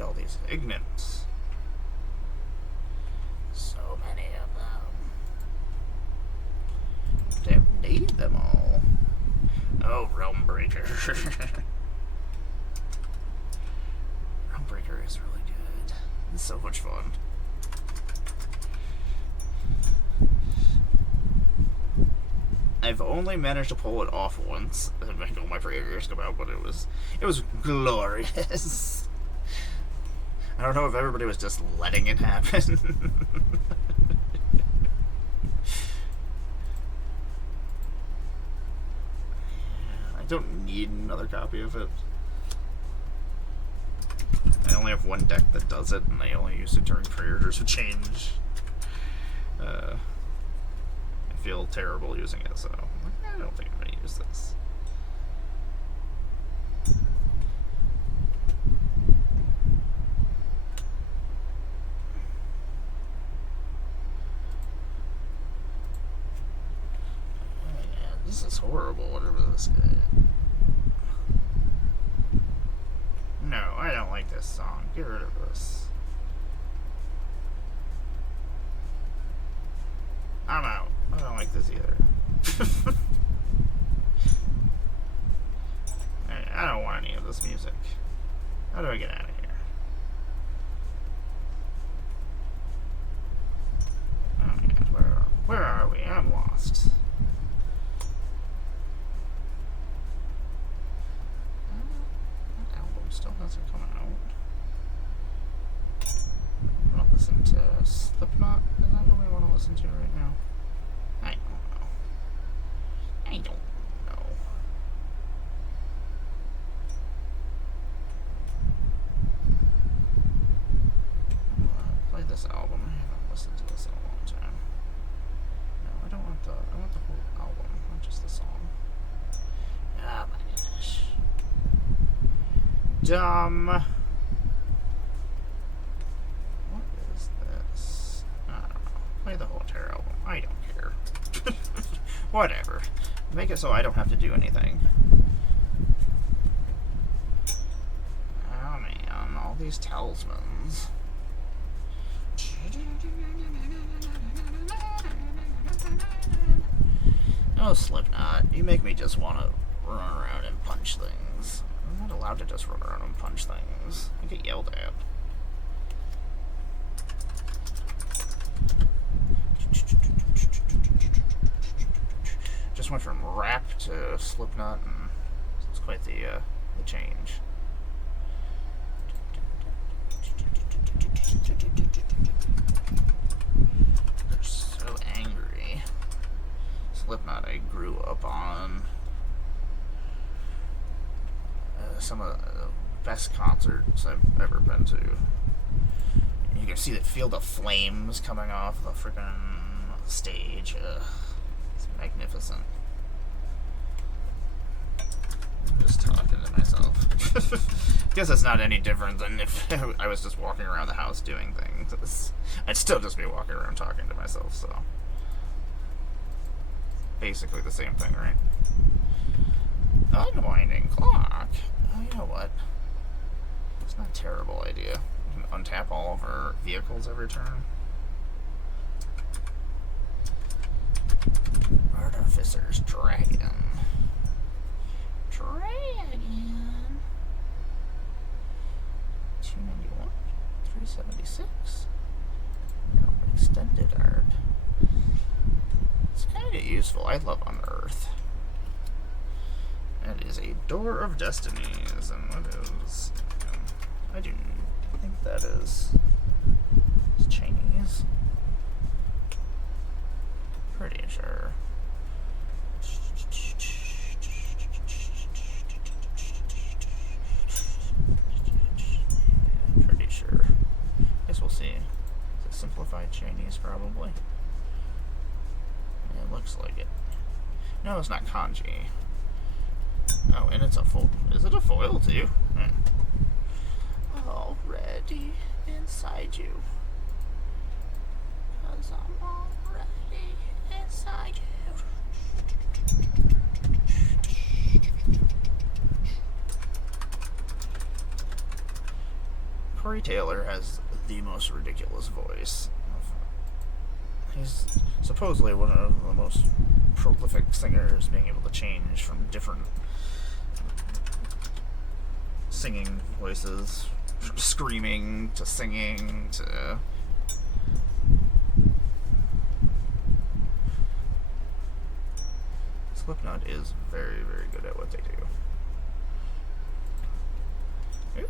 All these these Ignants. So many of them. Don't need them all. Oh, Realm Breaker. Realm Breaker is really good. It's so much fun. I've only managed to pull it off once and make all my prayers come out, but it was glorious. I don't know if everybody was just letting it happen. I don't need another copy of it. I only have one deck that does it, and I only use it during prayers to change. I feel terrible using it, so I don't think I'm going to use this. Oh, yeah, this is horrible, whatever this guy is. No, I don't like this song. Get rid of this. I'm out. I don't like this either. I don't want any of this music. How do I get out of here? Oh my god, where are we? I'm lost. That album still hasn't come out. I want to listen to Slipknot. Is that what we want to listen to right now? I don't know. Play this album. I haven't listened to this in a long time. No, I don't want I want the whole album, not just the song. Ah, my gosh. Dumb. What is this? I don't know. Play the whole entire album. I don't care. Whatever. Make it so I don't have to do anything. Oh man, all these talismans. Oh, Slipknot, you make me just want to run around and punch things. I'm not allowed to just run around and punch things. I get yelled at. Just went from rap to Slipknot, and it's quite the change. They're so angry. Slipknot I grew up on. Some of the best concerts I've ever been to. You can see the field of flames coming off the freaking stage. It's magnificent. I'm just talking to myself. Guess it's not any different than if I was just walking around the house doing things. I'd still just be walking around talking to myself, so. Basically the same thing, right? Unwinding clock. Oh, you know what? It's not a terrible idea. We can untap all of our vehicles every turn. Artificer's Dragon. Dragon. 291. 376. Extended art. It's kind of useful. I love Unearth. That is a Door of Destinies, and what is? I do think that is Chinese. Pretty sure. Pretty sure. Guess we'll see. Is it simplified Chinese, probably? It looks like it. No, it's not kanji. Oh, and it's a foil. Is it a foil too? Already inside you. 'Cause I'm already inside you. Corey Taylor has the most ridiculous voice. He's supposedly one of the most prolific singers, being able to change from different singing voices, from screaming to singing to... Slipknot is very, very good at what they do.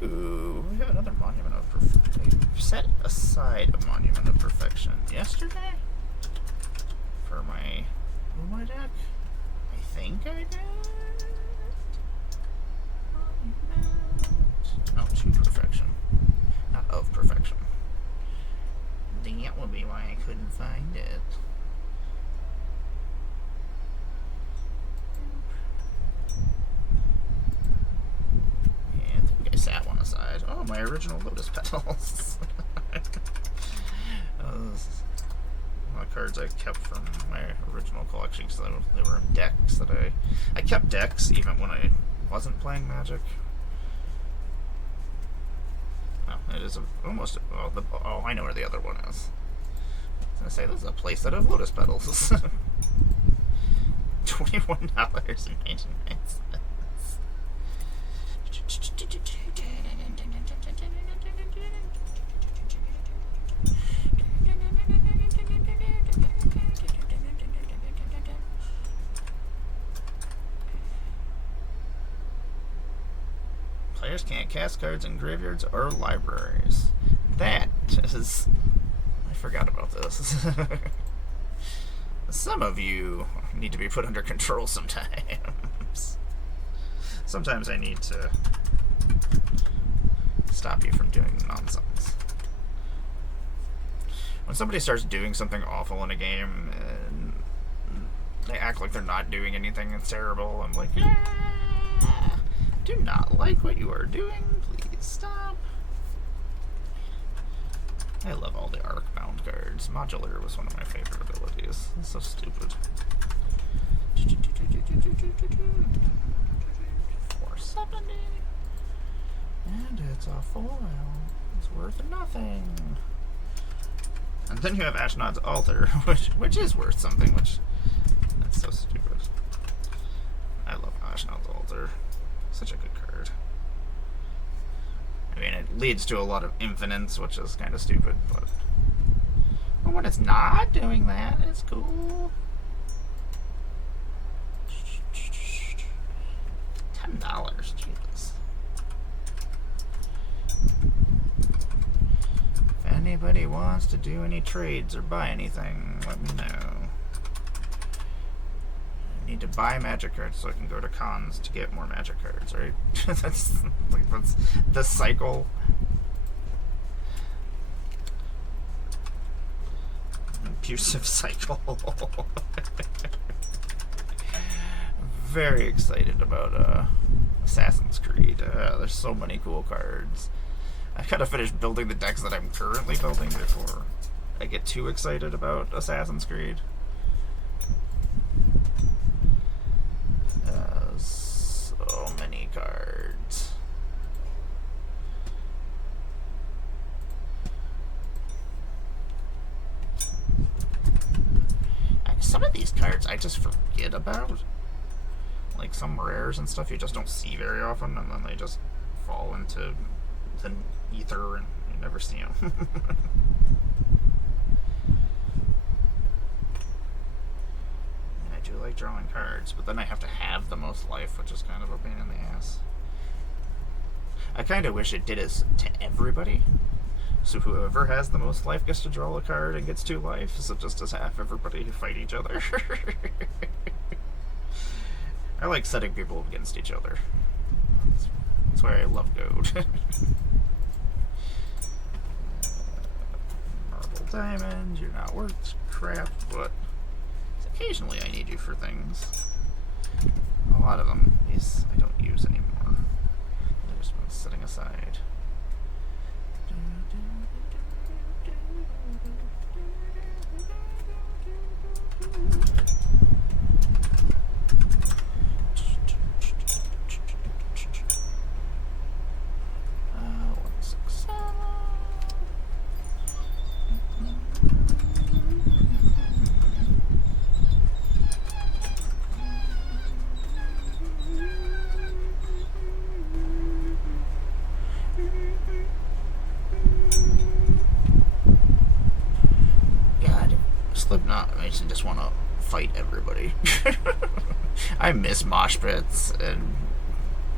Ooh, we have another Monument of Perfection. I set aside a Monument of Perfection yesterday for my Uma deck. I think I did. Oh, to Perfection. Not of Perfection. That would be why I couldn't find it. I sat one aside. Oh, my original Lotus Petals. Those are cards I kept from my original collection because they were in decks that I kept decks even when I wasn't playing Magic. Oh, it is almost... Oh, I know where the other one is. I was going to say, this is a playset of Lotus Petals. $21.99. Players can't cast cards in graveyards or libraries. That is... I forgot about this. Some of you need to be put under control sometimes. Sometimes I need to stop you from doing nonsense. When somebody starts doing something awful in a game and they act like they're not doing anything that's terrible, I'm like, yeah, do not like what you are doing. Please stop. I love all the Arcbound cards. Modular was one of my favorite abilities. It's so stupid. 470. And it's a foil. It's worth nothing. And then you have Ashnod's Altar, which is worth something, that's so stupid. I love Ashnod's Altar. Such a good card. I mean, it leads to a lot of infinites, which is kind of stupid, but when it's not doing that, it's cool. $10, Jesus. If anybody wants to do any trades or buy anything, let me know. I need to buy Magic cards so I can go to cons to get more Magic cards, right? that's the cycle. Abusive cycle. Very excited about Assassin's Creed. There's so many cool cards. I gotta finish building the decks that I'm currently building before I get too excited about Assassin's Creed. So many cards. Some of these cards I just forget about. Like some rares and stuff you just don't see very often, and then they just fall into the ether and you never see them. And I do like drawing cards, but then I have to have the most life, which is kind of a pain in the ass. I kind of wish it did this to everybody. So whoever has the most life gets to draw a card and gets 2 life, so just as half everybody fight each other. I like setting people against each other. That's why I love Goad. Marble Diamond, you're not worth crap, but occasionally I need you for things. A lot of them, these I don't use anymore. They're just sitting aside. not. I just want to fight everybody. I miss mosh pits and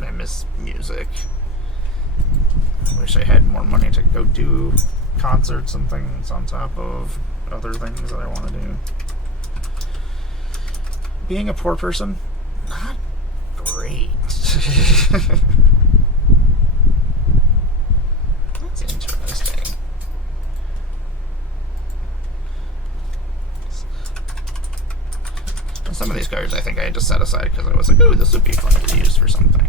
I miss music. I wish I had more money to go do concerts and things on top of other things that I want to do. Being a poor person, not great. That's interesting. Some of these cards I think I just set aside because I was like, ooh, this would be fun to use for something.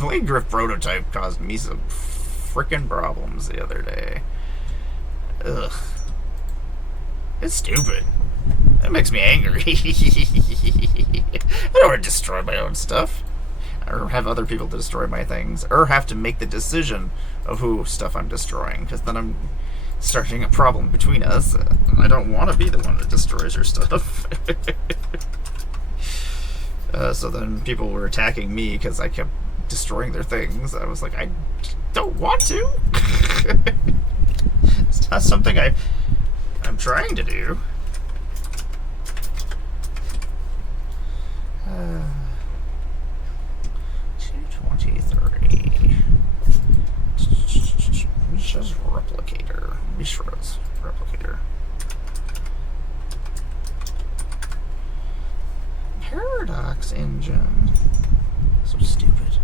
Blade Griff Prototype caused me some frickin' problems the other day. Ugh. It's stupid. That makes me angry. I don't want to destroy my own stuff. Or have other people destroy my things. Or have to make the decision of who stuff I'm destroying. Because then I'm starting a problem between us. I don't want to be the one that destroys your stuff. So then people were attacking me because I kept destroying their things. I was like, I don't want to. It's not something I'm trying to do. 223. Misha's Replicator. Mishra's Replicator. Paradox Engine. So stupid.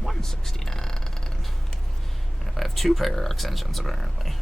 169. I have 2 Paradox Engines apparently.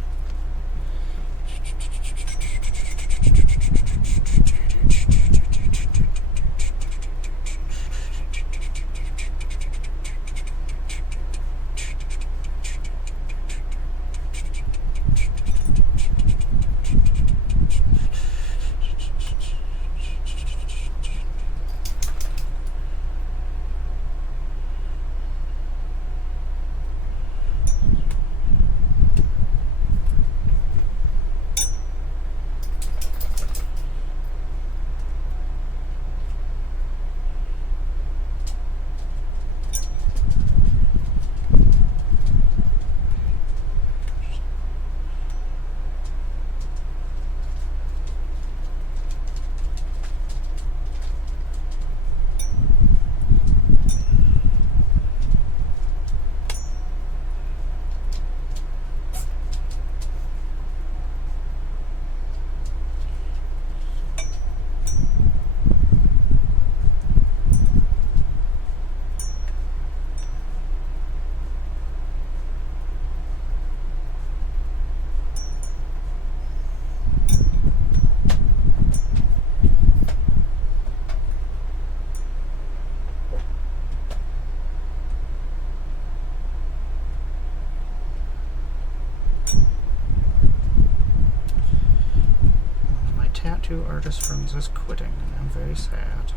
Tattoo artist friends is quitting, and I'm very sad.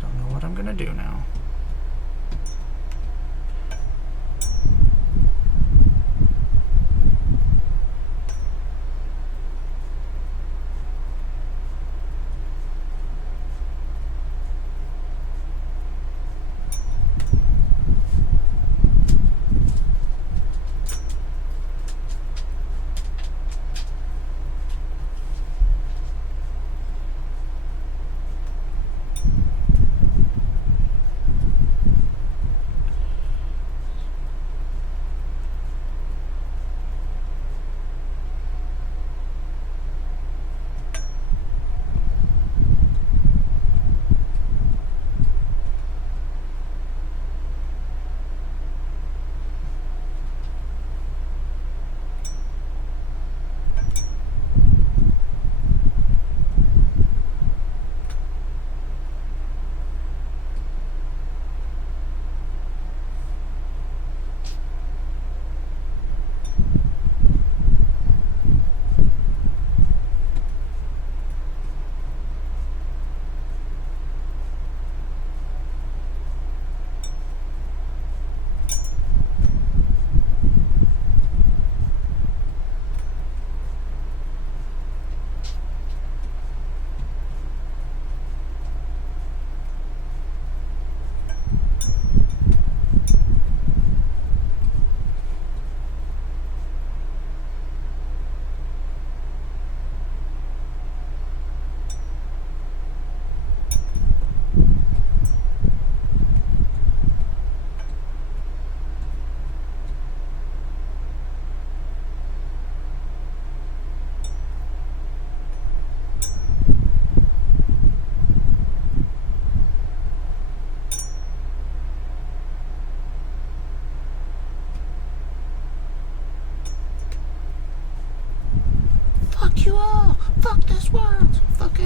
Don't know what I'm gonna do now.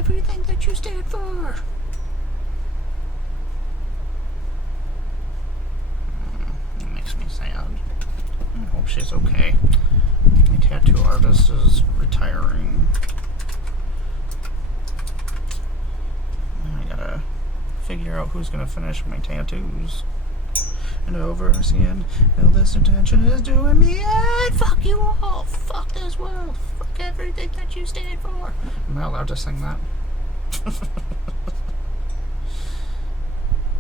everything that you stand for. It makes me sad. I hope she's okay. My tattoo artist is retiring. I gotta figure out who's gonna finish my tattoos. And over again, all this attention is doing me in. Fuck you all. Fuck this world. Fuck everything that you stand for. Am I allowed to sing that?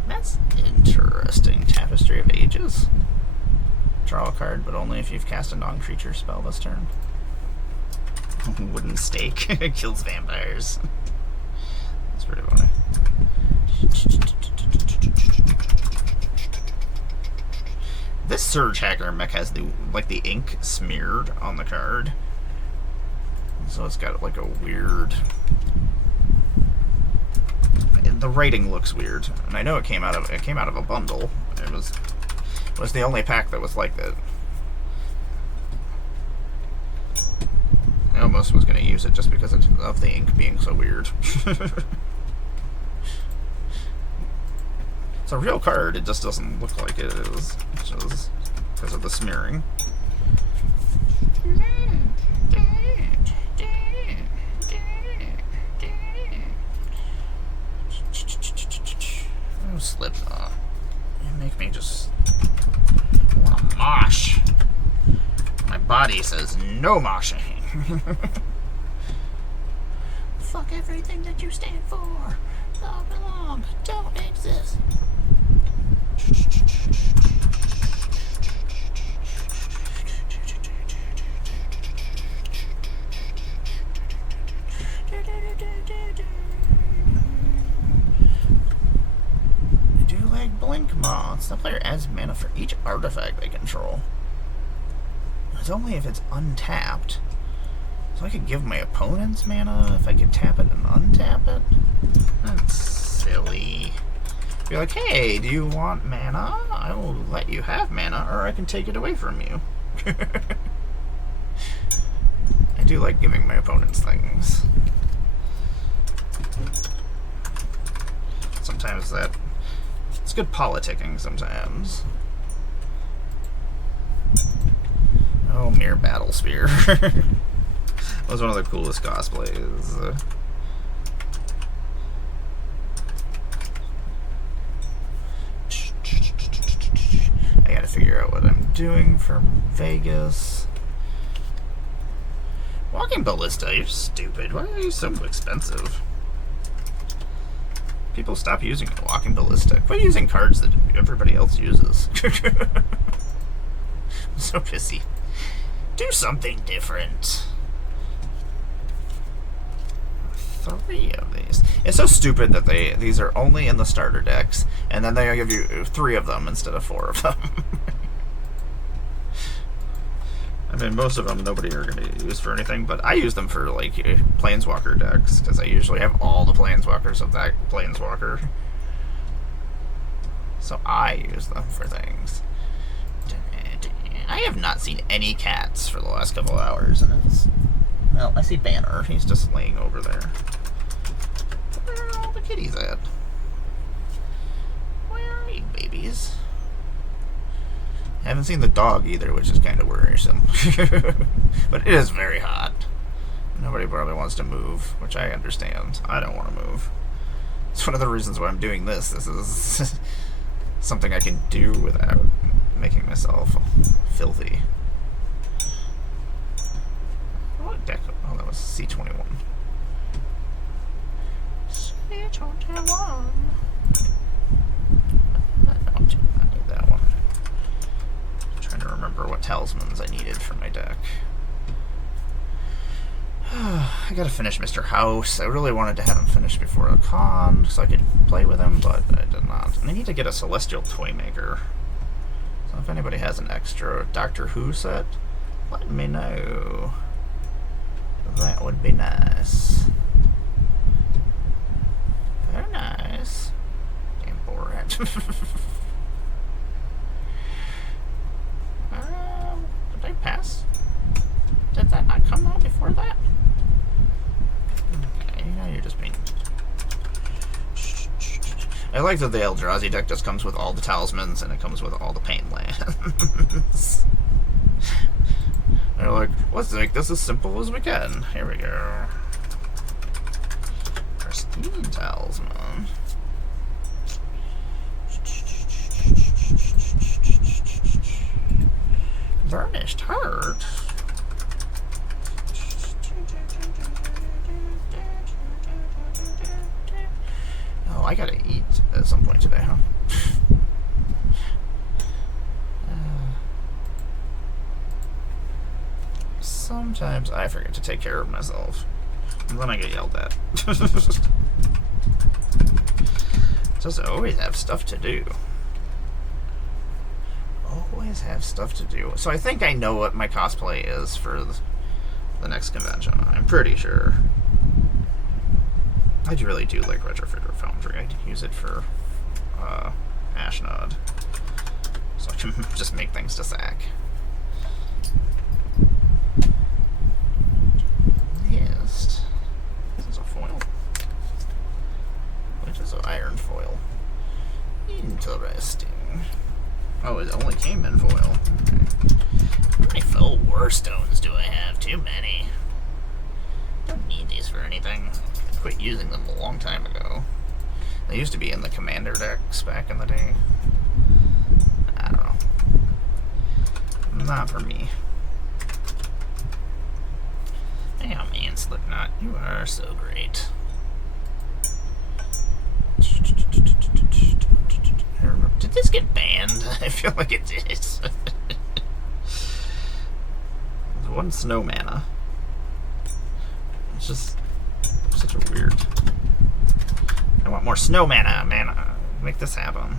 That's interesting. Tapestry of Ages. Draw a card, but only if you've cast a non-creature spell this turn. Wooden stake. Kills vampires. That's pretty funny. This Surge Hacker mech has the ink smeared on the card, so it's got like a weird. The writing looks weird, and I know it came out of a bundle. It was the only pack that was like that. I almost was going to use it just because of the ink being so weird. It's a real card, it just doesn't look like it is, just because of the smearing. Oh, Slipknot. You make me just want to mosh. My body says no moshing. Fuck everything that you stand for. Don't belong. Don't exist. I do like Blink Moths. The player adds mana for each artifact they control. It's only if it's untapped. So I could give my opponents mana if I could tap it and untap it? That's silly. Be like, hey, do you want mana? I will let you have mana, or I can take it away from you. I do like giving my opponents things. Sometimes it's good politicking sometimes. Oh, Mere Battle Sphere. That was one of the coolest cosplays. I gotta figure out what I'm doing for Vegas. Walking Ballista, you're stupid. Why are you so expensive? People stop using Walking Ballista. Quit using cards that everybody else uses. I'm so pissy. Do something different. 3 of these. It's so stupid that these are only in the starter decks, and then they give you 3 of them instead of 4 of them. I mean, most of them nobody are going to use for anything, but I use them for like Planeswalker decks because I usually have all the Planeswalkers of that Planeswalker. So I use them for things. I have not seen any cats for the last couple hours, and it's... Well, I see Banner. He's just laying over there. Where are all the kitties at? Where are you, babies? I haven't seen the dog either, which is kind of worrisome. But it is very hot. Nobody probably wants to move, which I understand. I don't want to move. It's one of the reasons why I'm doing this. This is something I can do without making myself filthy. What deck? Oh, that was C21. C21. I need that one. I'm trying to remember what talismans I needed for my deck. I gotta finish Mr. House. I really wanted to have him finished before a con so I could play with him, but I did not. And I need to get a Celestial Toymaker. So if anybody has an extra Doctor Who set, let me know. That would be nice. Very nice. Damn Borat. Did I pass? Did that not come out before that? Okay, now you're just being like that the Eldrazi deck just comes with all the talismans and it comes with all the pain lands. They're like, let's make this as simple as we can. Here we go. Pristine talisman. Varnished heart. Oh, I gotta eat at some point today, huh? Sometimes I forget to take care of myself, and then I get yelled at. Just always have stuff to do. Always have stuff to do. So I think I know what my cosplay is for the next convention. I'm pretty sure. I really do like Retrofitter Foundry. I'd use it for Ashnod, so I can just make things to sack. Yes. This is a foil. Which is an iron foil. Interesting. Oh, it only came in foil. Okay. How many Fell War Stones do I have? Too many. Don't need these for anything. I quit using them a long time ago. They used to be in the commander decks back in the day. I don't know. Not for me. Oh man, Slipknot, you are so great. Did this get banned? I feel like it did. There's one snow mana. It's just such a weird. I want more snow mana, man. Make this happen.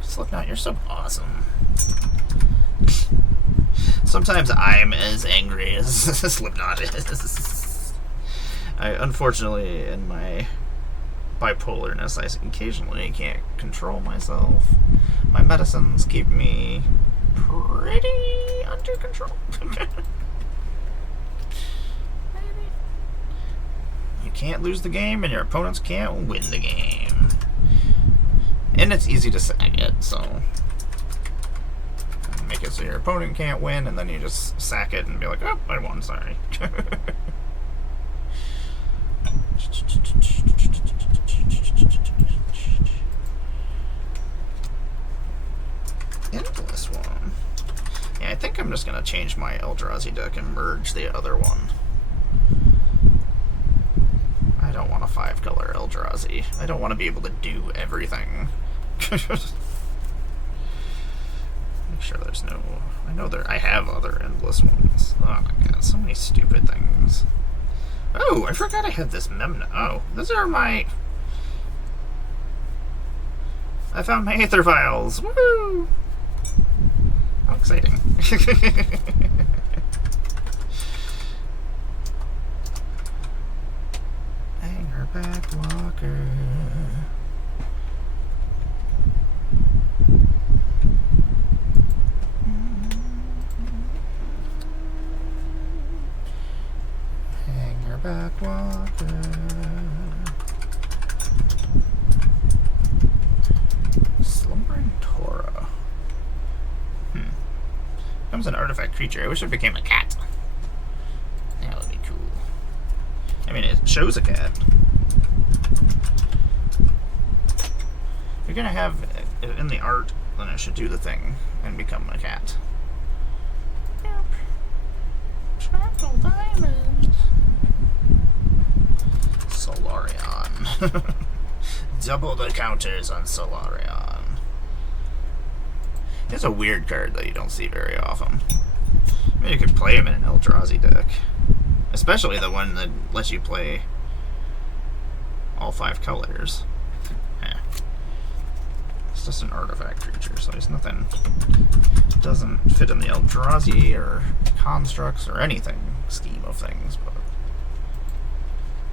Slipknot, you're so awesome. Sometimes I'm as angry as Slipknot is. Unfortunately, in my bipolarness, I occasionally can't control myself. My medicines keep me pretty under control. You can't lose the game, and your opponents can't win the game. And it's easy to sack it, so make it so your opponent can't win, and then you just sack it and be like, oh, I won, sorry. Endless one. Yeah, I think I'm just going to change my Eldrazi deck and merge the other one. I don't want a 5-color Eldrazi. I don't want to be able to do everything. Make sure there's no... I know I have other endless ones. Oh my god, so many stupid things. Oh, I forgot I had this Memna. Oh, those are my... I found my Aether Vials. Woo! How exciting. Back walker. Hanger back walker. Slumbering Torah. Becomes an artifact creature. I wish it became a cat. That would be cool. I mean, it shows a cat. If you're gonna have it in the art, then it should do the thing and become a cat. Yep. Triple diamond. Solarion. Double the counters on Solarion. It's a weird card that you don't see very often. I mean, you could play him in an Eldrazi deck. Especially the one that lets you play all 5 colors. It's just an artifact creature, so there's nothing. Doesn't fit in the Eldrazi or constructs or anything scheme of things. But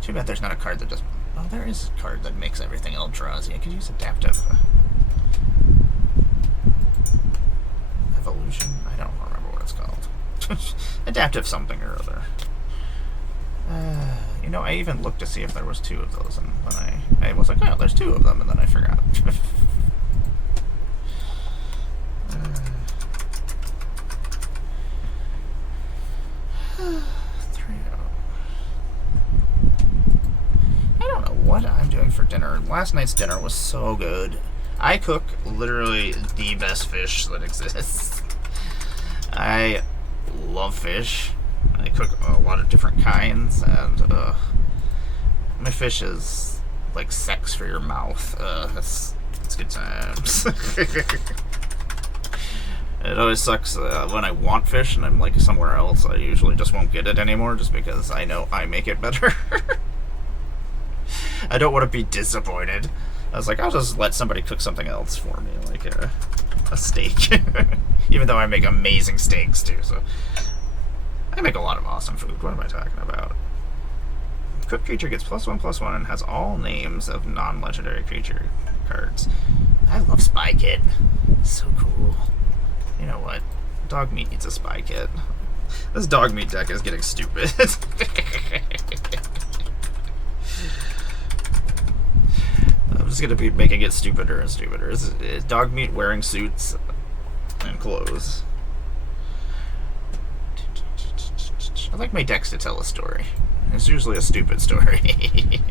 too bad there's not a card that just. Oh, there is a card that makes everything Eldrazi. I could use Adaptive Evolution. I don't remember what it's called. Adaptive something or other. You know, I even looked to see if there was 2 of those, and then I was like, oh, there's 2 of them, and then I forgot. I don't know what I'm doing for dinner. Last night's dinner was so good. I cook literally the best fish that exists. I love fish. I cook a lot of different kinds, and my fish is like sex for your mouth. It's good times. It always sucks when I want fish and I'm like somewhere else. I usually just won't get it anymore just because I know I make it better. I don't want to be disappointed. I was like, I'll just let somebody cook something else for me, like a steak. Even though I make amazing steaks too, so I make a lot of awesome food. What am I talking about? Cooked creature gets +1/+1 and has all names of non-legendary creature cards. I love Spy Kit. So cool. You know what? Dog meat needs a Spy Kit. This dog meat deck is getting stupid. I'm just gonna be making it stupider and stupider. Is dog meat wearing suits and clothes? I like my decks to tell a story. It's usually a stupid story.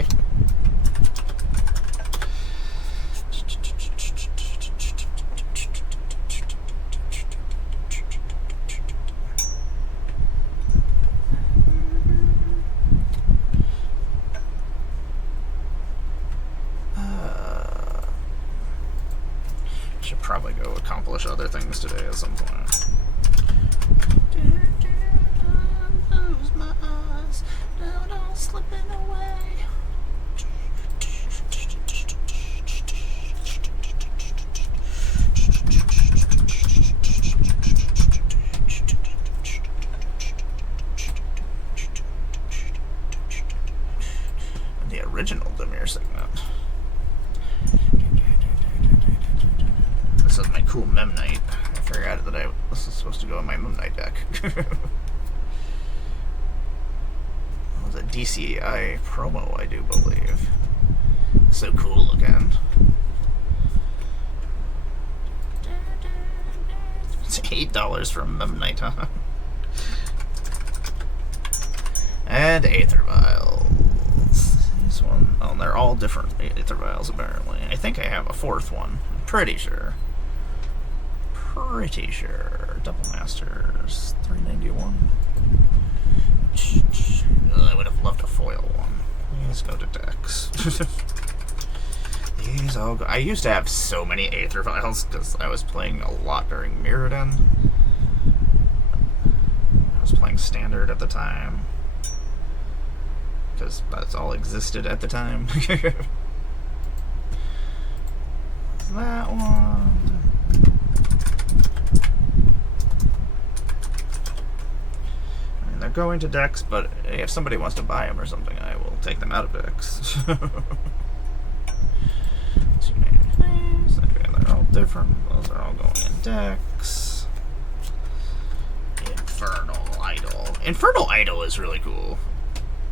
Should probably go accomplish other things today at some point. Close my eyes, now I'm slipping away. The original Demir segment. This is my cool Memnite. I forgot that this is supposed to go in my Memnite deck. It was a DCI promo, I do believe. So cool looking. It's $8 for Memnite, huh? And Aether Vials. This one, oh, they're all different Aether Vials apparently. I think I have a 4th one. I'm pretty sure. Double Masters, $3.91. I would have loved a foil one. Let's go to decks. These all go. I used to have so many Aether Vials because I was playing a lot during Mirrodin. I was playing Standard at the time because that's all existed at the time. That one. They're going to decks, but if somebody wants to buy them or something, I will take them out of decks. Too many things. Okay, they're all different. Those are all going in decks. Infernal Idol. Infernal Idol is really cool.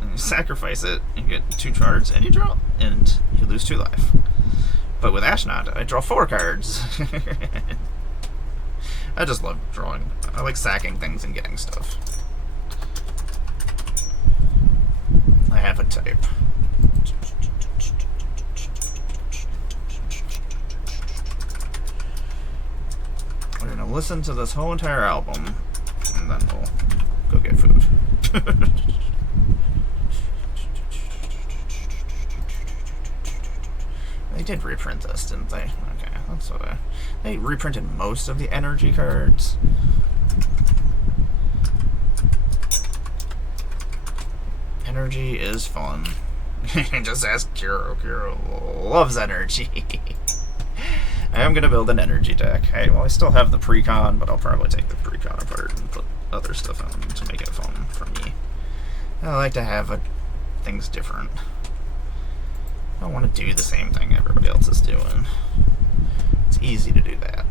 And you sacrifice it, you get 2 cards, and you draw, and you lose 2 life. But with Ashnod, I draw 4 cards. I just love drawing. I like sacking things and getting stuff. I have a type. We're gonna listen to this whole entire album, and then we'll go get food. They did reprint this, didn't they? Okay, that's what they reprinted most of the energy cards. Energy is fun. Just ask Kiro. Kiro loves energy. I am gonna build an energy deck. Hey, well, I still have the precon, but I'll probably take the precon apart and put other stuff on to make it fun for me. I like to have things different. I don't want to do the same thing everybody else is doing. It's easy to do that.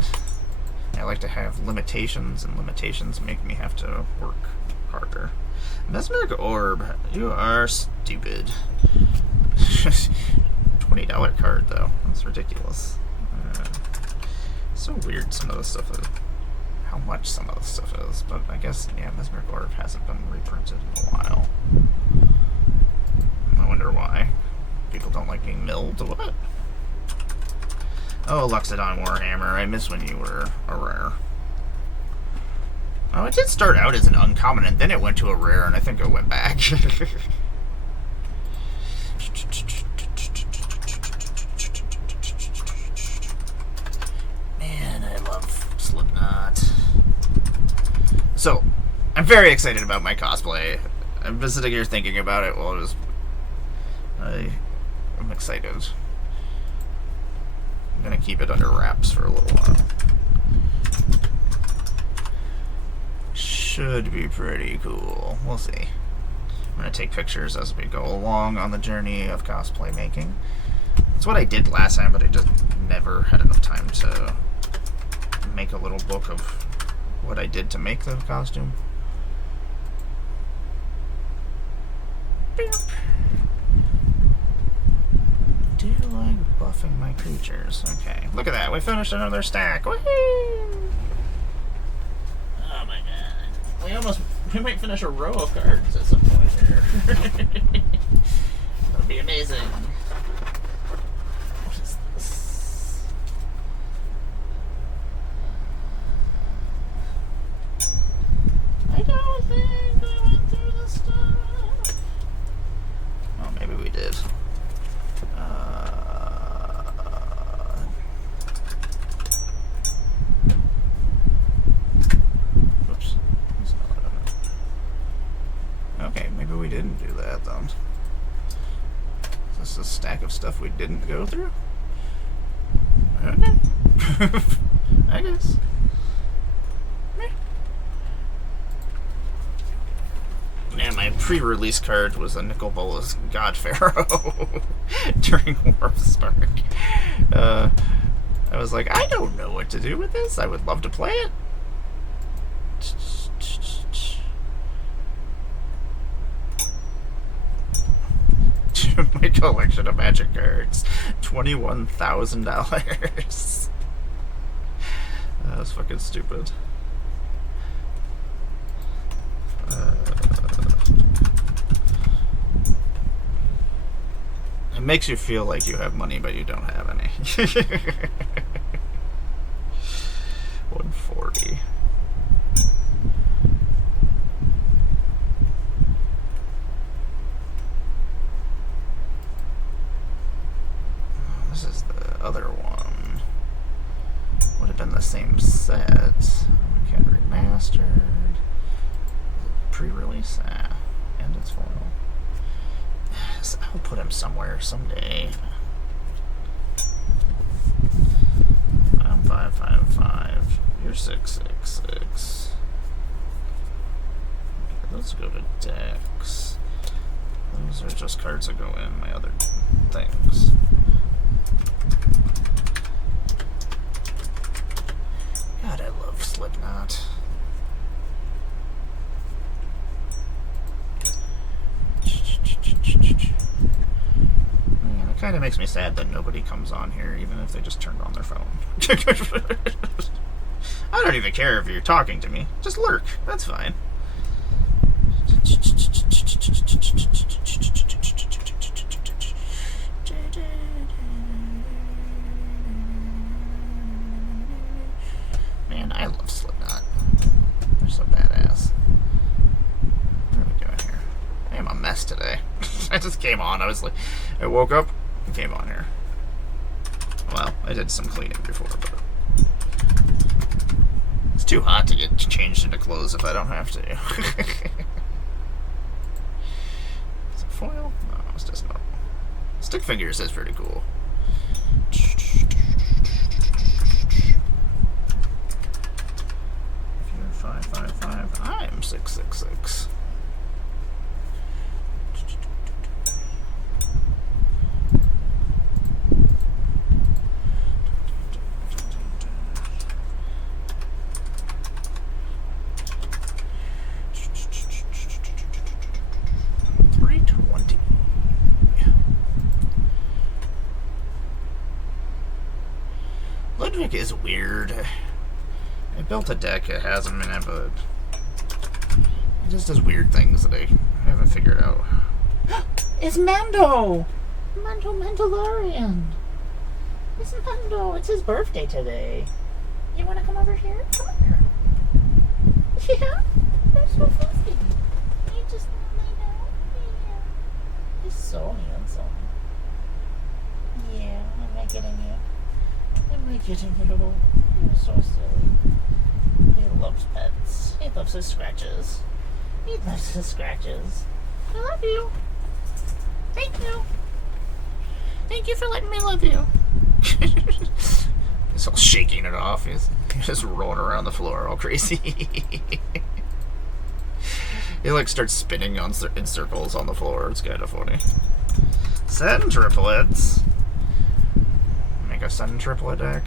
I like to have limitations, and limitations make me have to work harder. Mesmeric Orb. You are stupid. $20 card, though. That's ridiculous. So weird some of the stuff is. How much some of the stuff is. But I guess, yeah, Mesmeric Orb hasn't been reprinted in a while. I wonder why. People don't like being milled? What? Oh, Luxodon Warhammer. I miss when you were a rare. Oh, it did start out as an uncommon, and then it went to a rare, and I think it went back. Man, I love Slipknot. So, I'm very excited about my cosplay. I've been sitting here thinking about it while I'm excited. I'm gonna keep it under wraps for a little while. Should be pretty cool. We'll see. I'm gonna take pictures as we go along on the journey of cosplay making. That's what I did last time, but I just never had enough time to make a little book of what I did to make the costume. Beep. Do you like buffing my creatures? Okay, look at that. We finished another stack. Woohoo! Oh my god. We might finish a row of cards at some point here. That would be amazing. What is this? I don't think I went through this stuff. Oh, maybe we did. Okay, maybe we didn't do that then. Is this a stack of stuff we didn't go through? Okay. I guess. And my pre-release card was a Nicol Bolas God Pharaoh during War of the Spark. I was like, I don't know what to do with this. I would love to play it. My collection of Magic cards, $21,000. That was fucking stupid. It makes you feel like you have money, but you don't have any. 140. This is the other one. Would have been the same set. Okay, remastered. Pre-release. And it's foil. I'll put him somewhere someday. I'm 555. You're 666. Okay, let's go to decks. Those are just cards that go in my other things. God, I love Slipknot. Man, it kind of makes me sad that nobody comes on here, even if they just turned on their phone. I don't even care if you're talking to me. Just lurk. That's fine. Man, I love Slipknot. They're so badass. What are we doing here? I am a mess today. I just came on. I was like, I woke up and came on here. Well, I did some cleaning before, but it's too hot to get changed into clothes if I don't have to. Is it foil? No, it's just normal. Stick figures is pretty cool. If you're 555, I'm 666. Ludwig is weird. I built a deck, it has him in it, but it just does weird things that I haven't figured out. It's Mando! Mando Mandalorian! It's Mando, it's his birthday today. You wanna come over here? Come here. Yeah? You're so fluffy. You just wanna lay down? Yeah. He's so handsome. Yeah, am I getting you? Am I getting you? You're so silly. He loves pets. He loves his scratches. He loves his scratches. I love you. Thank you. Thank you for letting me love you. He's all shaking it off. He's just rolling around the floor all crazy. He like starts spinning in circles on the floor. It's kind of funny. Sun triplets. Make a sun triplet deck.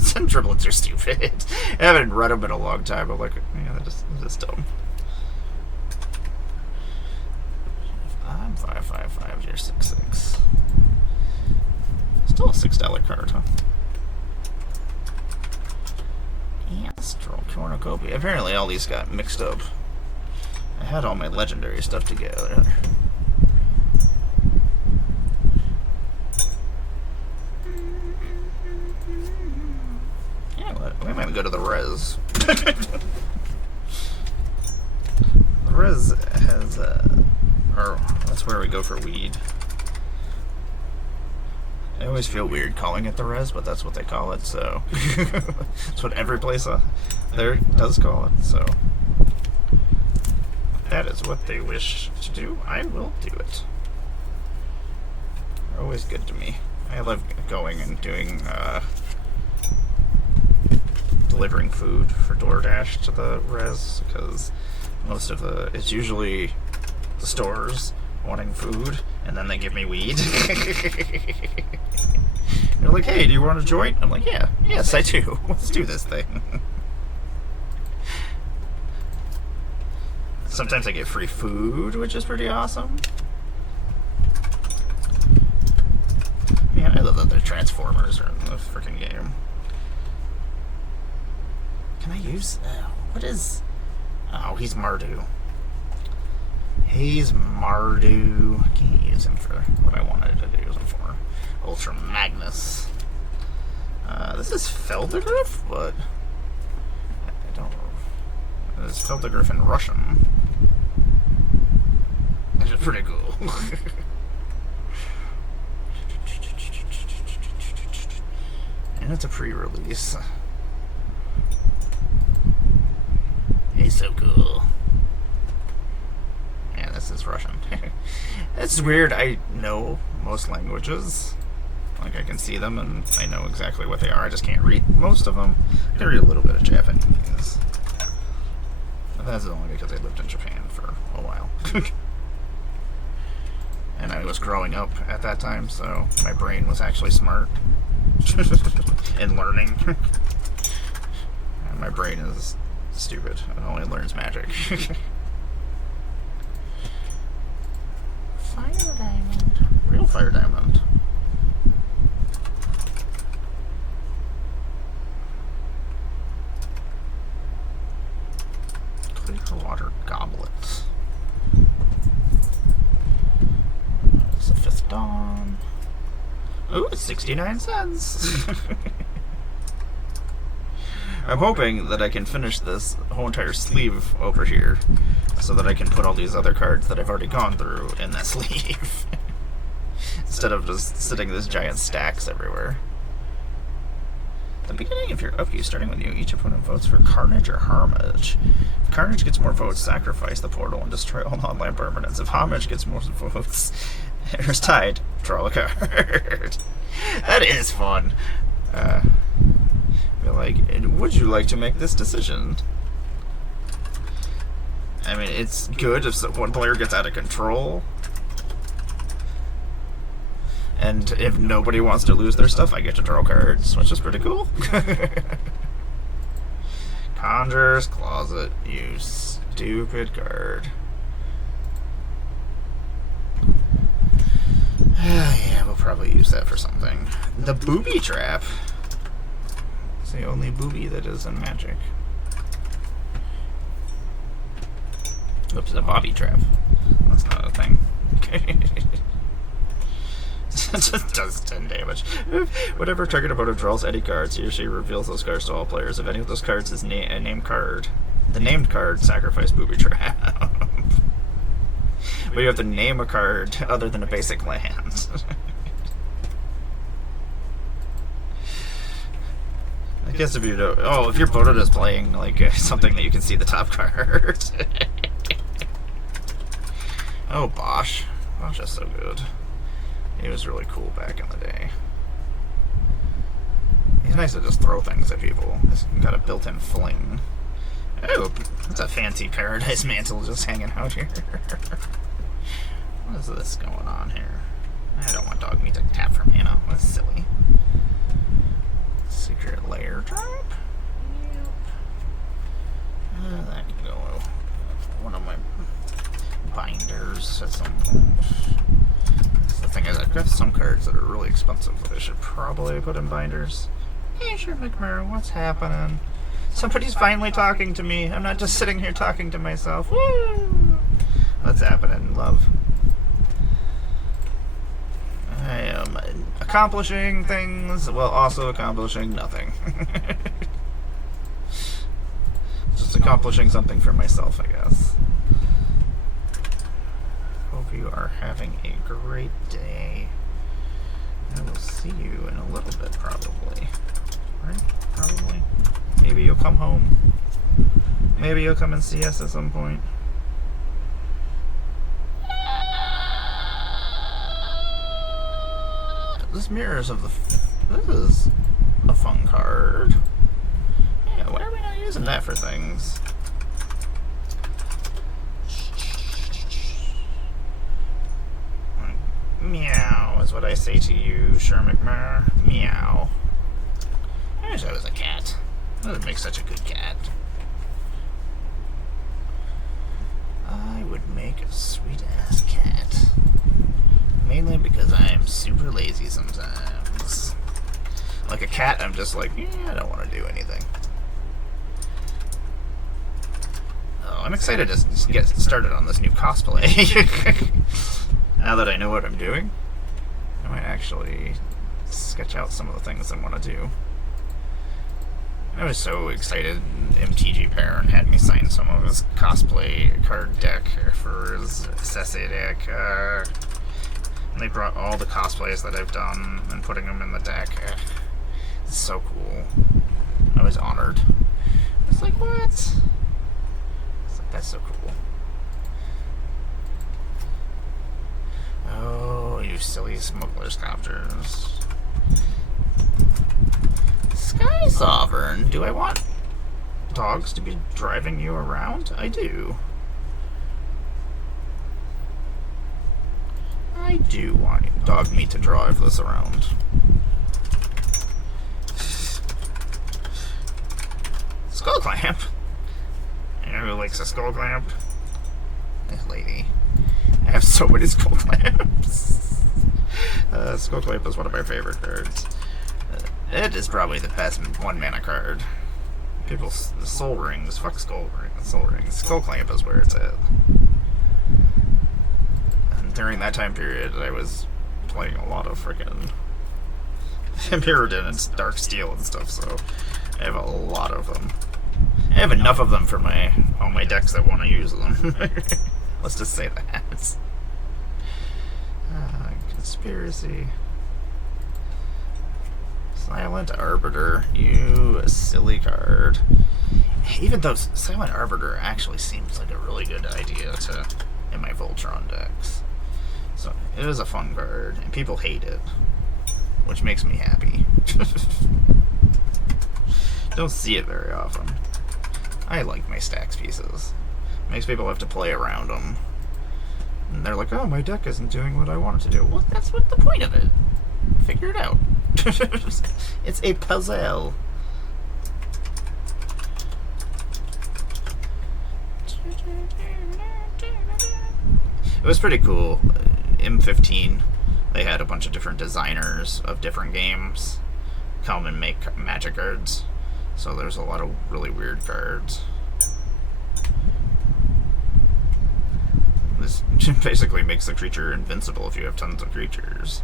Sun triplets are stupid. I haven't read them in a long time. I'm like, yeah, they're just dumb. I'm 5/5/5. You're 6/6. Still a $6 card, huh? Astral Cornucopia. Apparently all these got mixed up. I had all my legendary stuff together. Yeah, we might go to the res. The res has, or that's where we go for weed. I always feel weird calling it the res, but that's what they call it, so that's what every place there does call it, so if that is what they wish to do, I will do it. They're always good to me. I love going and doing delivering food for DoorDash to the res, because most of it's usually the stores wanting food, and then they give me weed. They're like, hey, do you want a joint? I'm like, yeah, yes, I do. Let's do this thing. Sometimes I get free food, which is pretty awesome. Man, I love that the Transformers are in the freaking game. Can I use... what is... Oh, he's Mardu. He's Mardu. I can't use him for what I wanted to use him for. Ultra Magnus. This is Feldegriff, but I don't know. It's Feldegriff in Russian. Which is pretty cool. And it's a pre-release. He's so cool. Yeah, this is Russian. It's weird. I know most languages. Like, I can see them and I know exactly what they are. I just can't read most of them. I can read a little bit of Japanese. But that's only because I lived in Japan for a while. And I was growing up at that time, so my brain was actually smart. And learning. And my brain is stupid. It only learns magic. Fire diamond. Real fire diamond. Clear water goblet. It's the Fifth Dawn. Ooh, it's 69 cents. I'm hoping that I can finish this whole entire sleeve over here so that I can put all these other cards that I've already gone through in that sleeve. Instead of just sitting this giant stacks everywhere. At the beginning of your upkeep, starting with you, each opponent votes for Carnage or Homage. If Carnage gets more votes, sacrifice the portal and destroy all non-land permanents. If Homage gets more votes, it's tied, draw a card. That is fun. Be like, would you like to make this decision? I mean, it's good if one player gets out of control. And if nobody wants to lose their stuff, I get to draw cards, which is pretty cool. Conjurer's Closet, you stupid card. Yeah, we'll probably use that for something. The booby trap. It's the only booby that is in Magic. Oops, the bobby trap. That's not a thing. It just does 10 damage. Whenever target opponent draws any cards, he or she reveals those cards to all players. If any of those cards is a named card, the named card sacrifice booby trap. But you have to name a card other than a basic land. I guess if you don't... Oh, if your opponent is playing like something that you can see the top card. Oh, Bosch. Bosch is so good. He was really cool back in the day. He's nice to just throw things at people. He's got a built-in fling. Oh, that's a fancy Paradise Mantle just hanging out here. What is this going on here? I don't want Dog Meat to tap for mana. That's silly. Secret Lair trap? Yep. That can go one of my binders at some point. The thing is, I've got some cards that are really expensive that I should probably put in binders. Hey, sure, McMurray, what's happening? Somebody's finally talking to me. I'm not just sitting here talking to myself. Woo! What's happening, love? I am accomplishing things while also accomplishing nothing. Just accomplishing something for myself, I guess. Hope you are having a great day. I will see you in a little bit, probably. Right? Probably. Maybe you'll come home. Maybe you'll come and see us at some point. This Mirrors of the... This is a fun card. Yeah, why are we not using that for things? Meow is what I say to you, Sher McMurray. Meow. I wish I was a cat. That would make such a good cat. I would make a sweet-ass cat. Mainly because I am super lazy sometimes. Like a cat, I'm just like, yeah, I don't want to do anything. Oh, I'm excited to get started on this new cosplay. Now that I know what I'm doing, I might actually sketch out some of the things I want to do. I was so excited MTG Parent had me sign some of his cosplay card deck for his Sese deck. And they brought all the cosplays that I've done and putting them in the deck. It's so cool. I was honored. I was like, what? It's like, that's so cool. Oh, you silly smugglers copters. Sky Sovereign. Do I want dogs to be driving you around? I do. I do want Dog Meat to drive this around. Skull Clamp. Who likes a Skull Clamp? This lady. I have so many Skull Clamps. Skull Clamp is one of my favorite cards. It is probably the best 1-mana card. People, the Soul Rings, fuck Soul Rings. Skull Clamp is where it's at. And during that time period, I was playing a lot of freaking Mirrodin and Dark Steel and stuff, so I have a lot of them. I have enough of them for all my decks that want to use them. Let's just say that. Conspiracy. Silent Arbiter, you silly card. Even though Silent Arbiter actually seems like a really good idea in my Voltron decks. So it is a fun card, and people hate it, which makes me happy. Don't see it very often. I like my stacks pieces. Makes people have to play around them. And they're like, oh, my deck isn't doing what I want it to do. Well, that's what the point of it. Figure it out. It's a puzzle. It was pretty cool. M15, they had a bunch of different designers of different games come and make magic cards. So there's a lot of really weird cards. This basically makes the creature invincible if you have tons of creatures.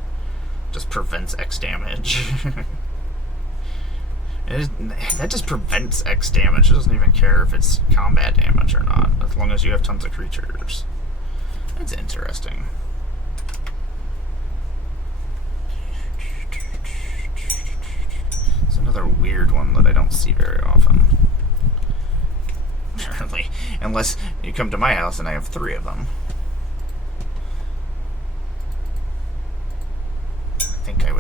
Just prevents X damage. That just prevents X damage. It doesn't even care if it's combat damage or not, as long as you have tons of creatures. That's interesting. It's another weird one that I don't see very often. Apparently, unless you come to my house and I have 3 of them. I think I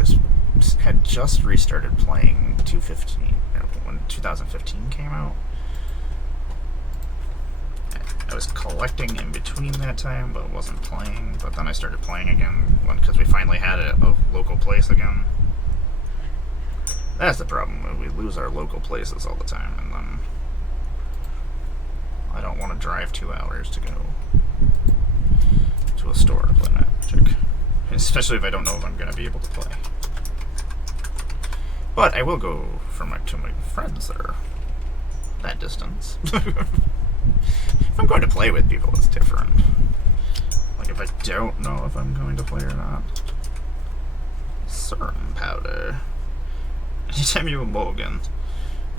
had just restarted playing 215 when 2015 came out. I was collecting in between that time, but wasn't playing. But then I started playing again because we finally had a local place again. That's the problem. We lose our local places all the time, and then I don't want to drive 2 hours to go to a store to play Magic. Especially if I don't know if I'm going to be able to play. But I will go to my friends that are that distance. If I'm going to play with people, it's different. Like if I don't know if I'm going to play or not. Serum powder. Anytime you have a mulligan,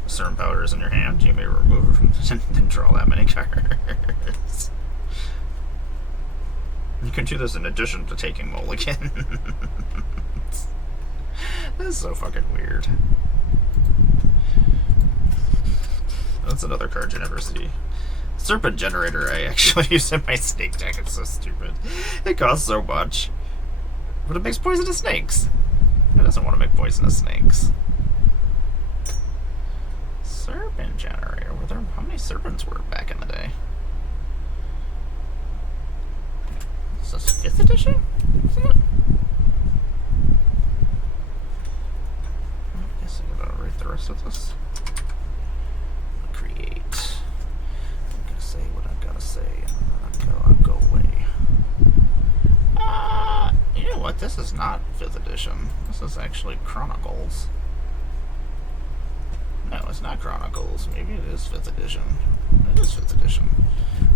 serum powder is in your hand, you may remove it from and then draw that many cards. You can do this in addition to taking mulligans. This is so fucking weird. That's another card you never see. Serpent Generator I actually use in my snake deck. It's so stupid. It costs so much. But it makes poisonous snakes. Who doesn't want to make poisonous snakes? Serpent Generator. How many serpents were back in the day? Is this 5th edition? Is it? I guess I gotta write the rest of this. Create. I'm gonna say what I gotta say, and then I'll go away. You know what? This is not 5th edition. This is actually Chronicles. No, it's not Chronicles. Maybe it is 5th edition. It is 5th edition.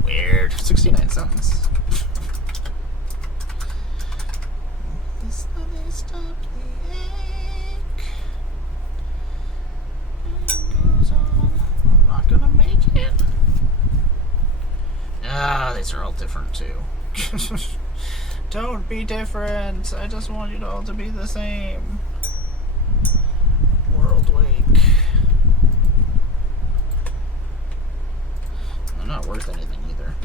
Weird. 69 cents. This nothing stop the ache. It goes on. I'm not gonna make it. These are all different too. Don't be different. I just want you all to be the same. World Wake. They're not worth anything either.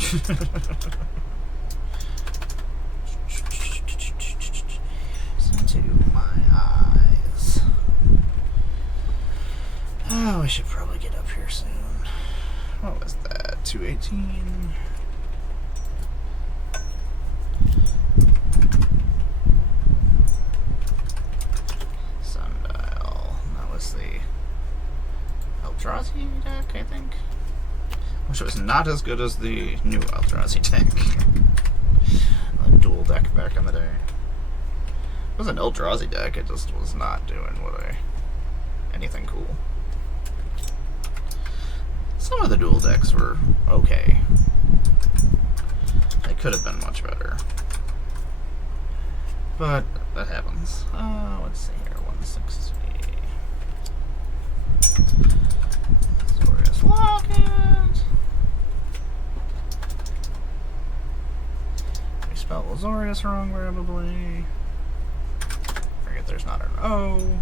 Into my eyes. Oh, we should probably get up here soon. What was that? 218. Sundial. That was the Eldrazi deck, I think. Which was not as good as the new Eldrazi deck. A dual deck back in the day. It was an Eldrazi deck, it just was not doing anything cool. Some of the dual decks were okay. They could have been much better. But that happens. Let's see here, 160. Zorius Locket. We spelled Zorius wrong, probably. Forget there's not an O.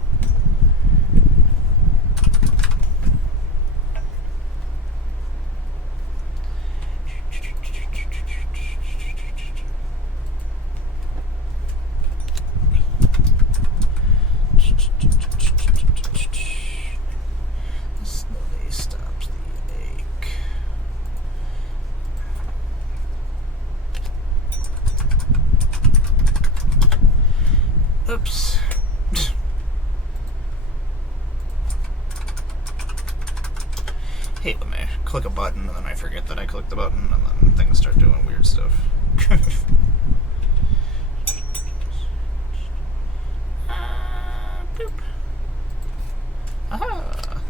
Oops. I click a button and then I forget that I clicked the button and then things start doing weird stuff. Boop. Aha!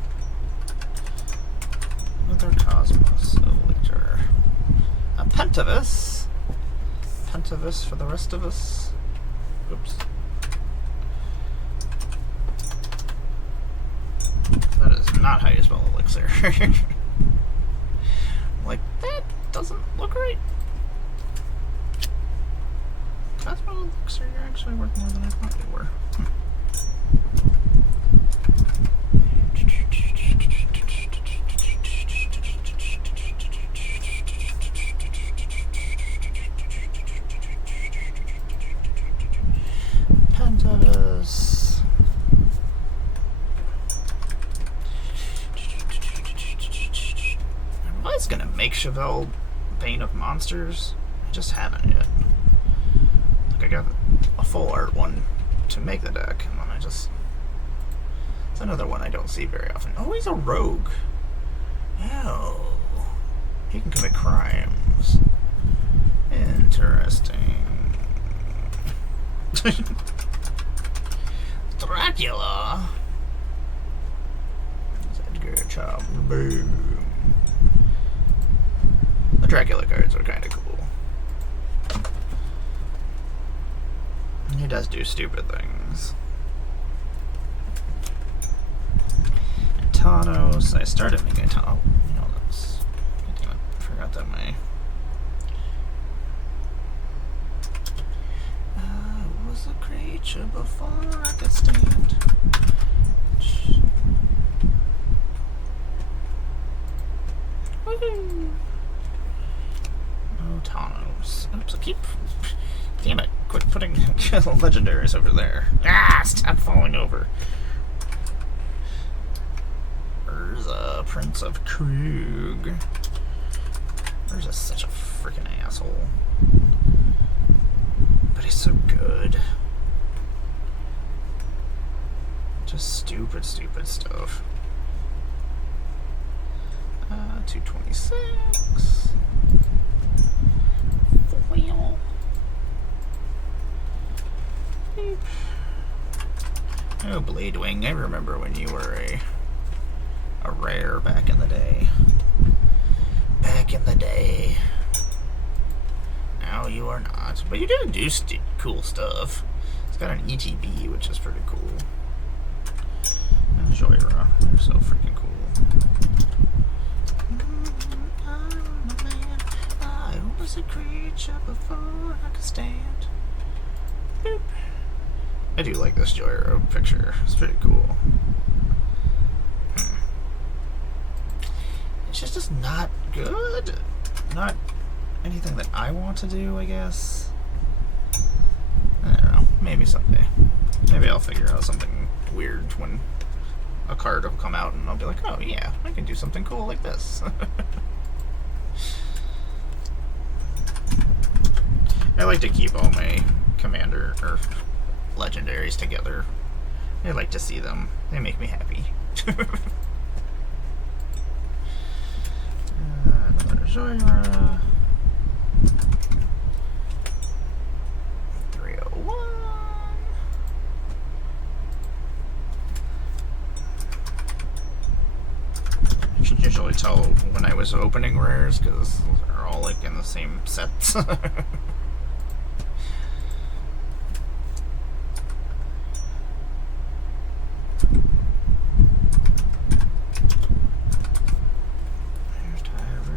Another Cosmos Elixir. A Pentavis. Pentavis for the rest of us. Oops. That is not how you spell elixir. Like, that doesn't look right. Cosmo Elixir, you're actually worth more than I thought you were. Pandas. I was gonna make Chevelle Bane of Monsters. I just haven't yet. Like, I got a full art one to make the deck, and then I just... It's another one I don't see very often. Oh, he's a rogue. Oh. He can commit crimes. Interesting. Dracula. Edgar Chop. Boom. The Dracula cards are kind of cool. He does do stupid things. And Thanos. I started making Thanos. You know, that's... Damn it. I forgot that my... was a creature before I could stand. Woohoo! Oh, Thanos. Oops, I keep... Damn it. Quit putting legendaries over there. Ah! Stop falling over. Urza, Prince of Krug. Urza's such a freaking asshole. But he's so good. Just stupid, stupid stuff. 226. Foil. Beep. Oh, Bladewing. I remember when you were a rare back in the day. Back in the day. Now you are not. But you did do cool stuff. It's got an ETB, which is pretty cool. And Joyra. They're so freaking cool. I'm a man. I was a creature before I could stand. Boop. I do like this Joyra picture. It's pretty cool. It's just not good. Not anything that I want to do, I guess. I don't know. Maybe someday. Maybe I'll figure out something weird when a card will come out and I'll be like, oh yeah, I can do something cool like this. I like to keep all my commander or legendaries together. I like to see them. They make me happy. Another Joyra. 301. You can usually tell when I was opening rares because they're all like in the same sets.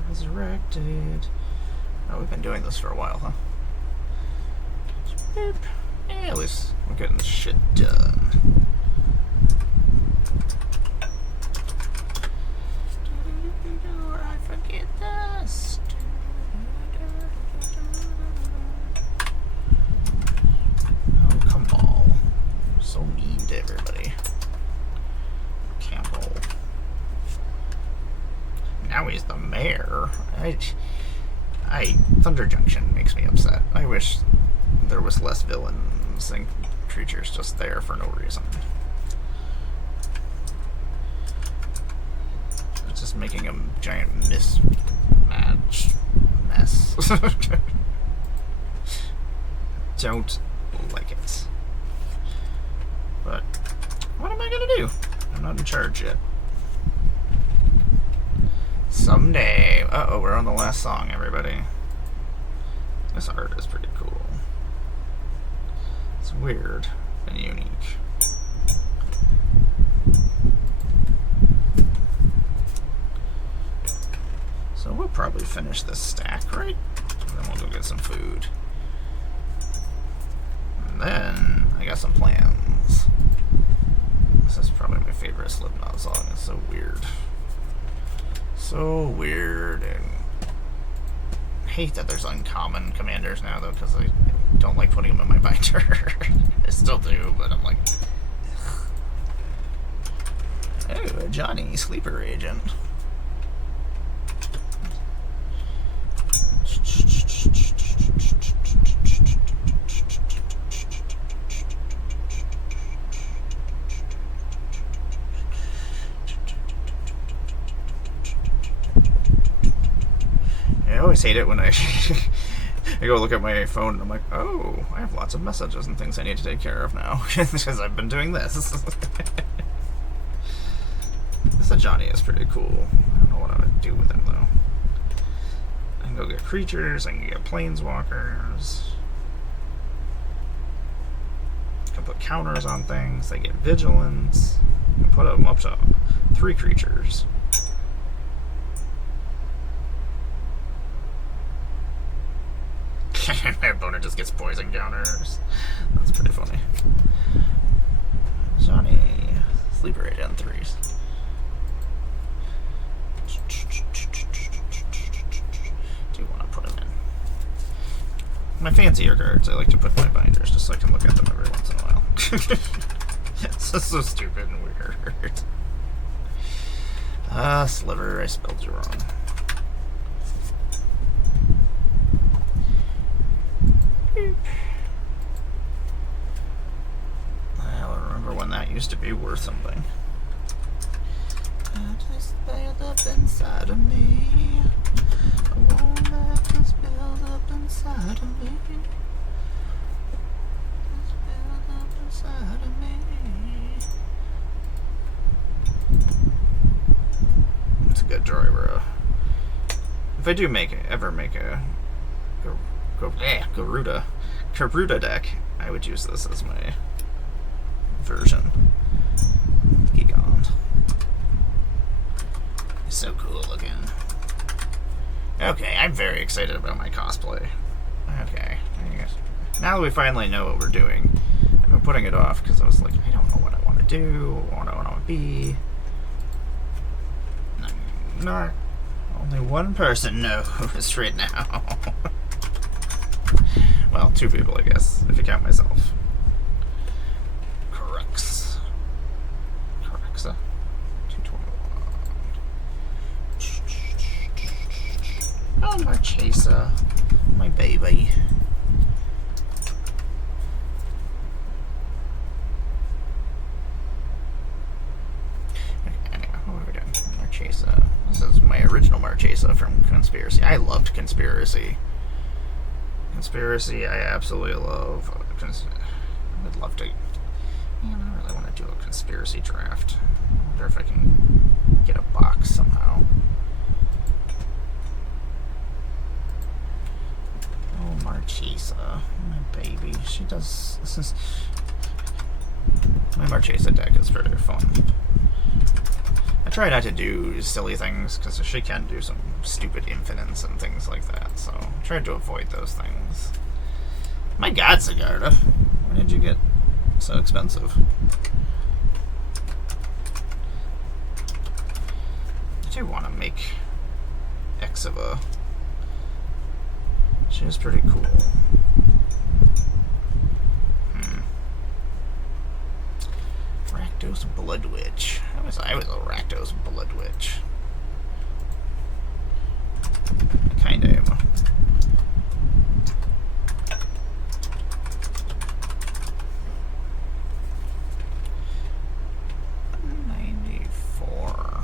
Resurrected. Oh, we've been doing this for a while, huh? Boop. Yeah, at least we're getting this shit done. I forget this. Oh, come on. So mean to everybody. Campbell. Now he's the mayor. Thunder Junction makes me upset. I wish there was less villains and creatures just there for no reason. It just just making a giant mismatch mess. Don't like it. But what am I gonna do? I'm not in charge yet. Someday. Uh-oh, we're on the last song, everybody. This art is pretty cool. It's weird and unique. So we'll probably finish this stack, right? And then we'll go get some food. And then I got some plans. This is probably my favorite Slipknot song. It's so weird. So weird. And I hate that there's uncommon commanders now, though, because I don't like putting them in my binder. I still do, but I'm like, oh, Johnny, sleeper agent. I always hate it when I go look at my phone and I'm like, oh, I have lots of messages and things I need to take care of now because I've been doing this. This Johnny is pretty cool. I don't know what I would do with him though. I can go get creatures, I can get planeswalkers. I can put counters on things, they get vigilance. I can put them up to 3 creatures. My opponent just gets poison counters. That's pretty funny. Johnny, sleeper agent 3s. Do you want to put them in? My fancier cards, I like to put in my binders just so I can look at them every once in a while. It's just so stupid and weird. Sliver, I spelled you wrong. I remember when that used to be worth something. Just build up inside of me. I won't let this build up inside of me. Just build up inside of me. It's a good driver. If I do ever make a Garuda deck, I would use this as my version. Gigond. It's so cool looking. Okay, I'm very excited about my cosplay. Okay, now that we finally know what we're doing, I've been putting it off because I was like, I don't know what I want to do, what I want to be. Not only one person knows right now. Well, 2 people, I guess, if you count myself. Correxa. 221. Oh, Marchesa. My baby. Anyway, what are we doing? Marchesa. This is my original Marchesa from Conspiracy. I loved Conspiracy. Conspiracy, I absolutely love. I would love to. I don't really want to do a conspiracy draft. I wonder if I can get a box somehow. Oh, Marchesa, my baby. She does. This is my Marchesa deck is very fun. I try not to do silly things because she can do some stupid infinites and things like that, so I tried to avoid those things. My God, Sigarda, why did you get so expensive? I do want to make Exiva. She's pretty cool. Rakdos Blood Witch. I was a Rakdos Blood Witch. Kinda am. 94.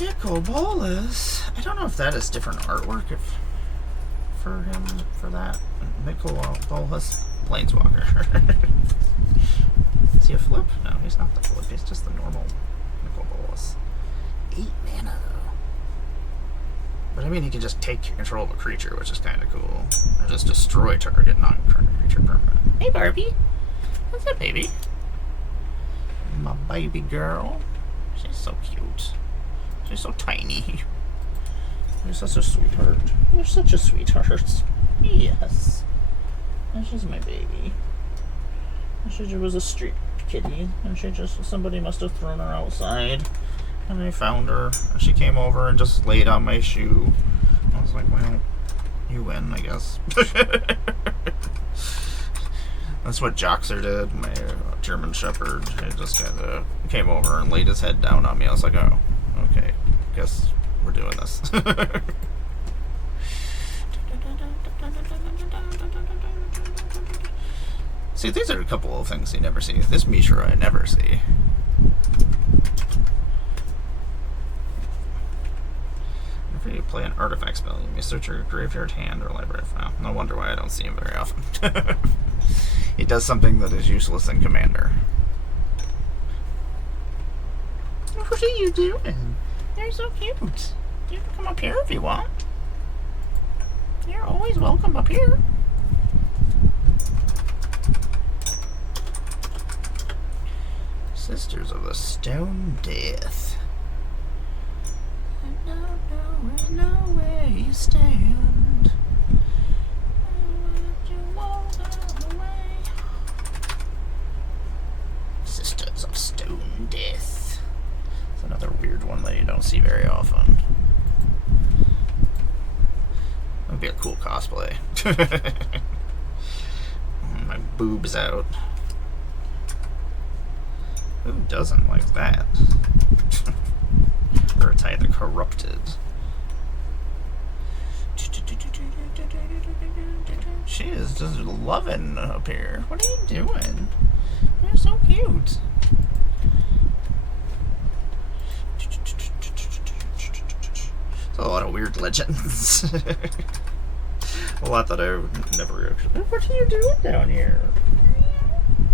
Nicol Bolas. I don't know if that is different artwork for him for that. Nicol Bolas Planeswalker. Is he a flip? No, he's not the flip. He's just the normal Nicol Bolas. 8 mana though. But I mean, he can just take control of a creature, which is kind of cool. Or just destroy target non-creature permanent. Hey, Barbie. What's up, baby? My baby girl. She's so cute. She's so tiny. You're such a sweetheart. You're such a sweetheart. Yes. She's my baby. She was a street kitty, and somebody must have thrown her outside. And I found her, and she came over and just laid on my shoe. I was like, well, you win, I guess. That's what Joxer did, my German Shepherd. He just kind of came over and laid his head down on me. I was like, oh, okay, guess we're doing this. See, these are a couple of things you never see. This Mishra I never see. Whenever you play an artifact spell, you may search your graveyard, hand, or library file. No wonder why I don't see him very often. It does something that is useless in Commander. What are you doing? You're so cute. You can come up here if you want. You're always welcome up here. Sisters of the Stone Death. I don't know where you stand. Sisters of Stone Death. It's another weird one that you don't see very often. That would be a cool cosplay. My boobs out. Who doesn't like that? Or it's either corrupted. She is just loving up here. What are you doing? You're so cute. There's a lot of weird legends. A lot that I would never actually. What are you doing down here?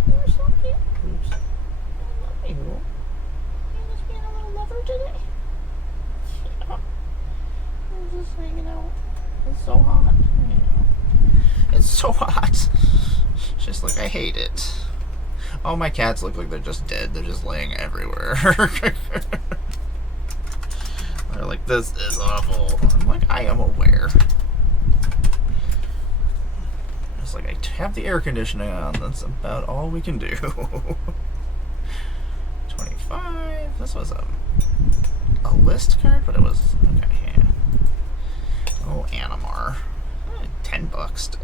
You're so cute. I love you. You're just being a little lover today. Yeah. I'm just hanging out. It's so hot. Yeah. It's so hot. Just like I hate it. All my cats look like they're just dead. They're just laying everywhere. They're like, this is awful. I'm like, I am aware. It's like, I have the air conditioning on. That's about all we can do. 25. This was a list card, but it was, okay, yeah. Oh, Animar. $10 still.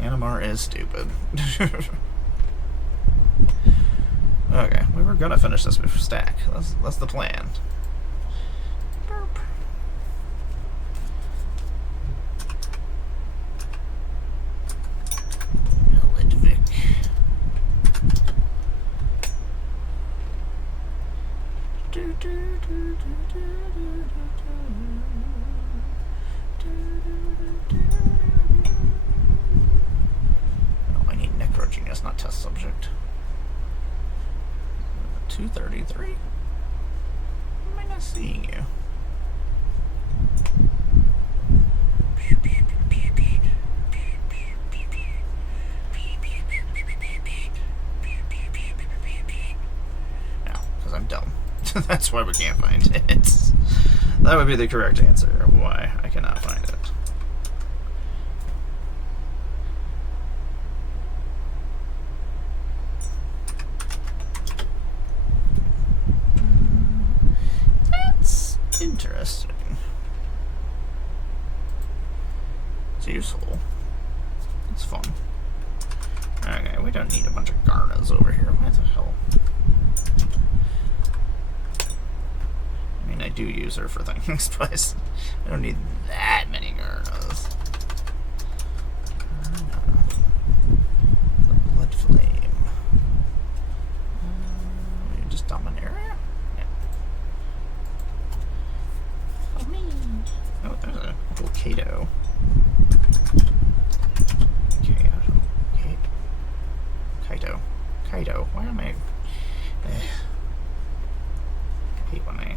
Animar is stupid. Okay, we were gonna finish this before stack. That's the plan. Burp. Ludwig. Oh, I need Necrogenius, not test subject. 233? Am I not seeing you? No, because I'm dumb. That's why we can't find it. That would be the correct answer. Why I cannot find it. Interesting. It's useful. It's fun. Okay, we don't need a bunch of Garnas over here. What the hell? I mean, I do use her for things, but I don't need that many Garnas. The Blood Flame. We just Dominaria? Yeah. Kato. Kaito. Why am I... hate when I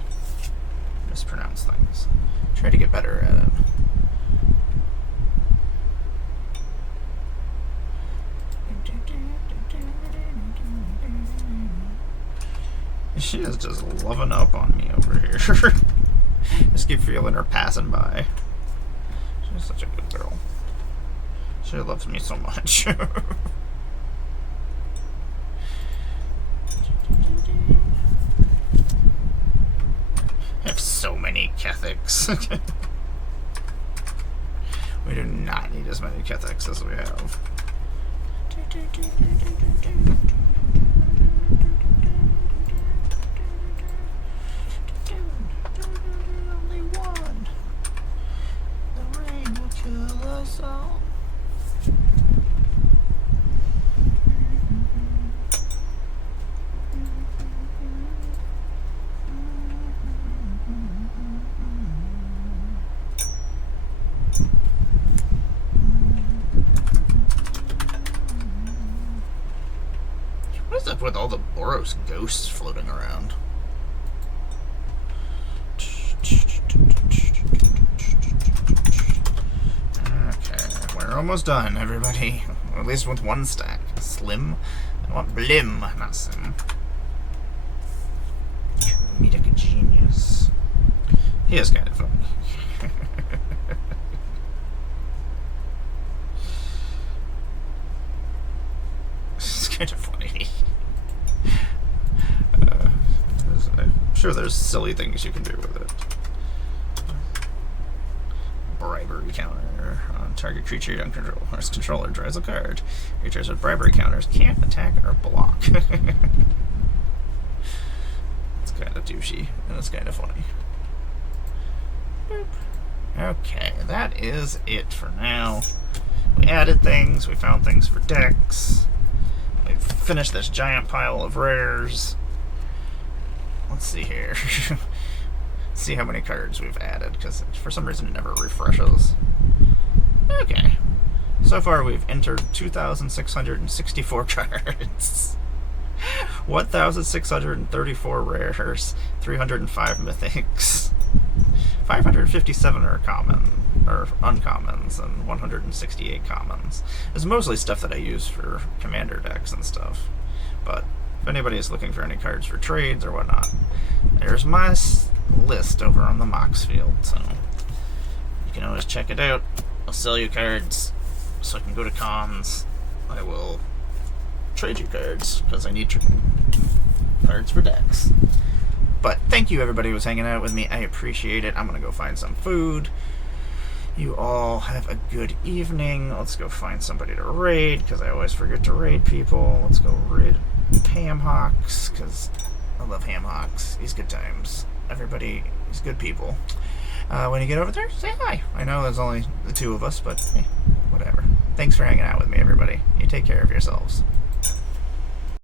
mispronounce things. Try to get better at it. She is just loving up on me over here. Just keep feeling her passing by. She's such a good girl. She loves me so much. I have so many Kethics. We do not need as many Kethics as we have. Only one. The rain will kill us all. What is up with all the Boros ghosts floating around? Okay, we're almost done, everybody. Or at least with one stack. Slim. I want Blim, not Sim. Comedic genius. He is kind of funny. It's kind of funny. I'm sure there's silly things you can do with it. Bribery counter. Target creature you don't control. Or its controller draws a card. Creatures with bribery counters can't attack or block. It's kind of douchey, and it's kind of funny. Boop. Okay, that is it for now. We added things, we found things for decks. We've finished this giant pile of rares. Let's see here. See how many cards we've added, because for some reason it never refreshes. Okay. So far we've entered 2,664 cards. 1,634 rares, 305 mythics. 557 are common, or uncommons, and 168 commons. It's mostly stuff that I use for commander decks and stuff. But if anybody is looking for any cards for trades or whatnot, there's my list over on the Moxfi, so you can always check it out. I'll sell you cards so I can go to cons. I will trade you cards because I need cards for decks. But thank you everybody who was hanging out with me. I appreciate it. I'm going to go find some food. You all have a good evening. Let's go find somebody to raid because I always forget to raid people. Let's go raid Hamhawks because I love Hamhawks. He's good times. Everybody is good people. When you get over there, say hi. I know there's only the two of us, but hey, whatever. Thanks for hanging out with me, everybody. You take care of yourselves.